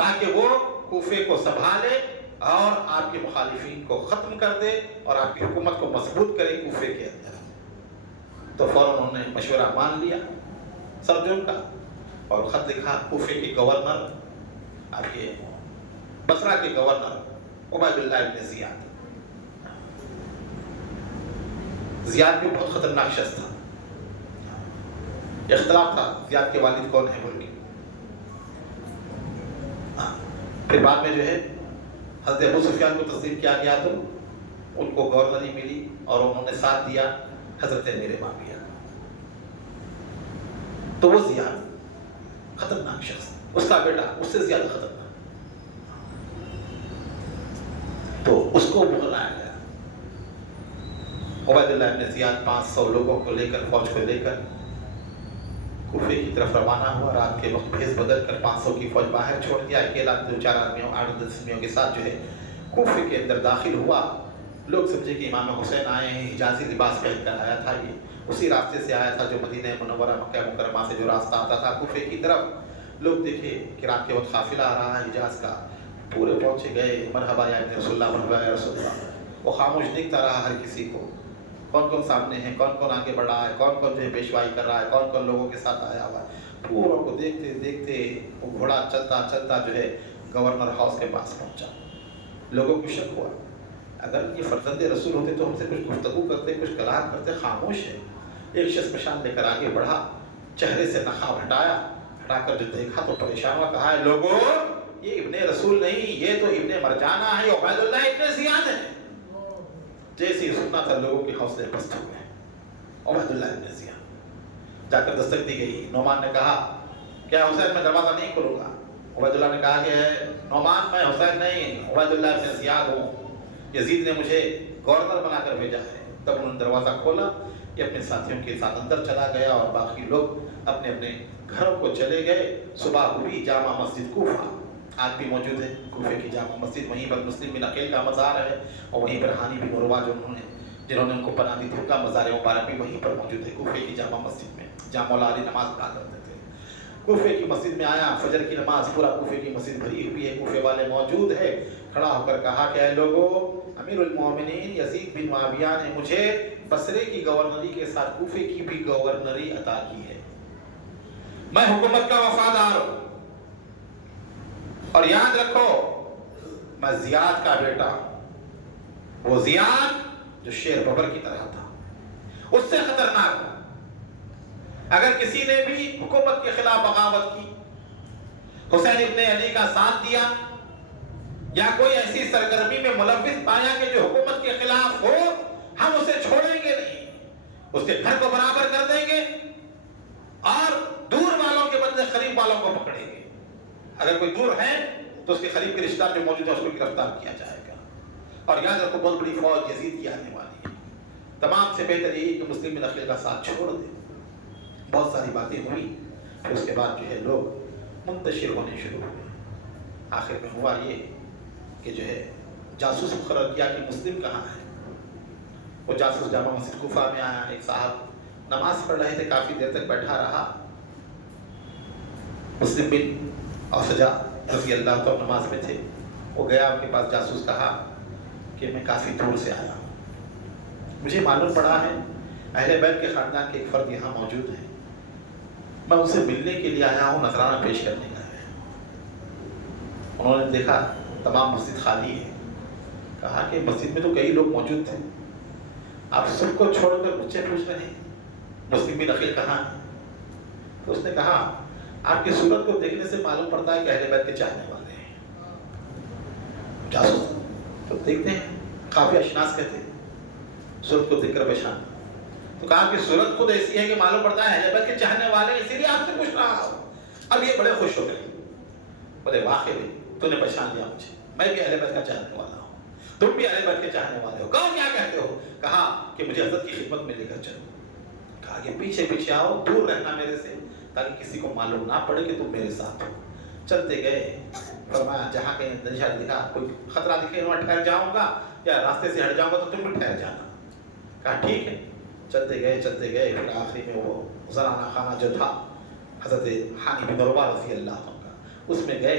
تاکہ وہ کوفے کو سنبھالے اور آپ کے مخالفین کو ختم کر دے اور آپ کی حکومت کو مضبوط کرے کوفے کے اندر۔ تو فوراً انہوں نے مشورہ مان لیا سرجن کا اور خط لکھا کوفے کے گورنر، آپ کے بصرہ کے گورنر عبید اللہ ابن زیاد۔ زیاد بھی بہت خطرناک شخص تھا، اختلاف تھا زیاد کے والد کون ہے بول کے۔ پھر بعد میں جو ہے حضرت ابو سفیان کو تسلیم کیا گیا تو ان کو گورنری ملی اور انہوں نے ساتھ دیا حضرت امیر معاویہ۔ تو وہ زیاد خطرناک شخص، اس کا بیٹا اس سے زیادہ خطرناک، تو اس کو بلایا گیا۔ عبید اللہ ابن زیاد 500 لوگوں کو لے کر، فوج کو لے کر کوفے کی طرف روانہ ہوا۔ رات کے وقت بھیس بدل کر 500 کی فوج باہر چھوڑ دیا، اکیلا 2-4 آدمیوں 8-10 آدمیوں کے ساتھ جو ہے کوفے کے اندر داخل ہوا۔ لوگ سمجھے کہ امام حسین آئے ہیں، حجازی لباس پہن کر آیا تھا، یہ اسی راستے سے آیا تھا جو مدینہ منورہ مکہ مکرمہ سے جو راستہ آتا تھا کوفے کی طرف۔ لوگ دیکھے کہ رات کے وقت قافلہ آ رہا ہے حجاز کا، پورے پہنچے گئے، مرحبا یا ابن رسول اللہ، مرحبا یا رسول اللہ۔ وہ خاموش دیکھتا رہا ہر کسی کو، کون کون سامنے ہے، کون کون آگے بڑھ رہا ہے، کون کون جو ہے پیشوائی کر رہا ہے، کون کون لوگوں کے ساتھ آیا ہوا ہے۔ پوروں کو دیکھتے دیکھتے وہ گھوڑا چلتا چلتا جو ہے گورنر ہاؤس کے پاس پہنچا۔ لوگوں کو شک ہوا اگر یہ فرزند رسول ہوتے تو ہم سے کچھ گفتگو کرتے، کچھ کلام کرتے، خاموش ہے۔ ایک شخص پشان لے کر آگے بڑھا، چہرے سے نقاب ہٹا کر جو دیکھا تو پریشان ہوا، کہا ہے لوگوں یہ ابن رسول نہیں، یہ تو ابن مرجانہ ہے، عبید اللہ ابن زیاد ہے۔ جیسے ہی سننا تھا لوگوں کے حوصلے پست ہو گئے۔ عبید اللہ ابن زیاد جا کر دستک دی گئی۔ نعمان نے کہا کیا حسین میں دروازہ نہیں کھولوں گا؟ عبید اللہ نے کہا کہ نعمان میں حسین نہیں، عبید اللہ ابن زیاد ہوں، یزید نے مجھے گورنر بنا کر بھیجا ہے۔ تب انہوں نے دروازہ کھولا، یہ اپنے ساتھیوں کے ساتھ اندر چلا گیا اور باقی لوگ اپنے اپنے گھروں کو چلے گئے۔ صبح ہوئی، جامع مسجد کوفہ آج بھی موجود ہے، کوفے کی جامع مسجد، وہیں پر مسلم بن عقیل کا مزار ہے اور وہیں پر ہانی بن عروہ جنہوں نے ان کو پناہ دی تھی ان کا مزار مبارک بھی وہیں پر موجود ہے کوفے کی جامع مسجد میں، جہاں مولا علی نماز پڑھا کرتے تھے۔ کوفے کی مسجد میں آیا، فجر کی نماز، پورا کوفے کی مسجد بھری ہوئی ہے، کوفے والے موجود ہے۔ کھڑا ہو کر کہا کہ اے لوگوں، امیر المومنین یزید بن معاویہ نے مجھے بصرے کی گورنری کے ساتھ کوفے کی بھی گورنری عطا کی ہے، میں حکومت کا وفادار ہوں، اور یاد رکھو میں زیاد کا بیٹا ہوں، وہ زیاد جو شیر ببر کی طرح تھا، اس سے خطرناک تھا۔ اگر کسی نے بھی حکومت کے خلاف بغاوت کی، حسین ابن علی کا ساتھ دیا، یا کوئی ایسی سرگرمی میں ملوث پایا کہ جو حکومت کے خلاف ہو، ہم اسے چھوڑیں گے نہیں، اس کے گھر کو برابر کر دیں گے اور دور والوں کے بدلے قریب والوں کو پکڑیں گے۔ اگر کوئی دور ہے تو اس کے قریب کے رشتہ جو موجود ہے اس کو گرفتار کیا جائے گا۔ اور یاد رکھو بہت بڑی فوج یزید کی آنے والی ہے، تمام سے بہتر یہی کہ مسلم بن عقیل کا ساتھ چھوڑ دے۔ بہت ساری باتیں ہوئی، پھر اس کے بعد جو ہے لوگ منتشر ہونے شروع ہوئے۔ آخر میں ہوا یہ کہ جو ہے جاسوس مقرر کیا کہ مسلم کہاں ہے۔ وہ جاسوس جامع مسجد کوفہ میں آیا، ایک صاحب نماز پڑھ رہے تھے، کافی دیر تک بیٹھا رہا۔ مسلم بن اوسجا رضی اللہ تو نماز میں تھے، وہ گیا ان کے پاس، جاسوس کہا کہ میں کافی دور سے آیا ہوں، مجھے معلوم پڑا ہے اہل بیت کے خاندان کے ایک فرد یہاں موجود ہے، میں ان سے ملنے کے لیے آیا ہوں، نذرانہ پیش کرنے کا ہے۔ انہوں نے دیکھا تمام مسجد خالی ہے، کہا کہ مسجد میں تو کئی لوگ موجود تھے، آپ سب کو چھوڑ کر مجھ سے پوچھ رہے ہیں مسلم بن عقیل کہاں ہے؟ تو اس نے کہا آپ کی صورت کو دیکھنے سے معلوم پڑتا ہے کہ اہل بیت کے چاہنے والے ہیں۔ جاسوس تو دیکھتے ہیں کافی اشناس کہتے ہیں، صورت کو دیکھ کر پہچان، تو کہا کہ صورت خود ایسی ہے کہ معلوم پڑتا ہے اہل بیت کے چاہنے والے ہیں، اسی لیے آپ سے پوچھ رہا ہوں۔ اب یہ بڑے خوش ہو گئے، بڑے واقعی تو نے پہچان لیا مجھے، میں بھی اہل بیت کا چاہنے والا ہوں، تم بھی اہل بیت کے چاہنے والے ہو، کہو کیا کہتے ہو؟ کہا کہ مجھے حضرت کی خدمت میں لے کر چلو۔ کہا کہ پیچھے پیچھے آؤ، دور رہنا میرے سے، تاکہ کسی کو معلوم نہ پڑے کہ تم میرے ساتھ ہو۔ چلتے گئے، فرمایا جہاں کہیں اندیشہ دکھا، کوئی خطرہ دکھے وہاں ٹھہر جاؤں گا، یا راستے سے ہٹ جاؤں گا تو تم بھی ٹھہر جانا۔ کہا ٹھیک ہے۔ چلتے گئے، پھر آخری میں وہ زرانہ خانہ جو تھا حضرت ہانی بن عروہ رضی اللہ عنہ کا، اس میں گئے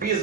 20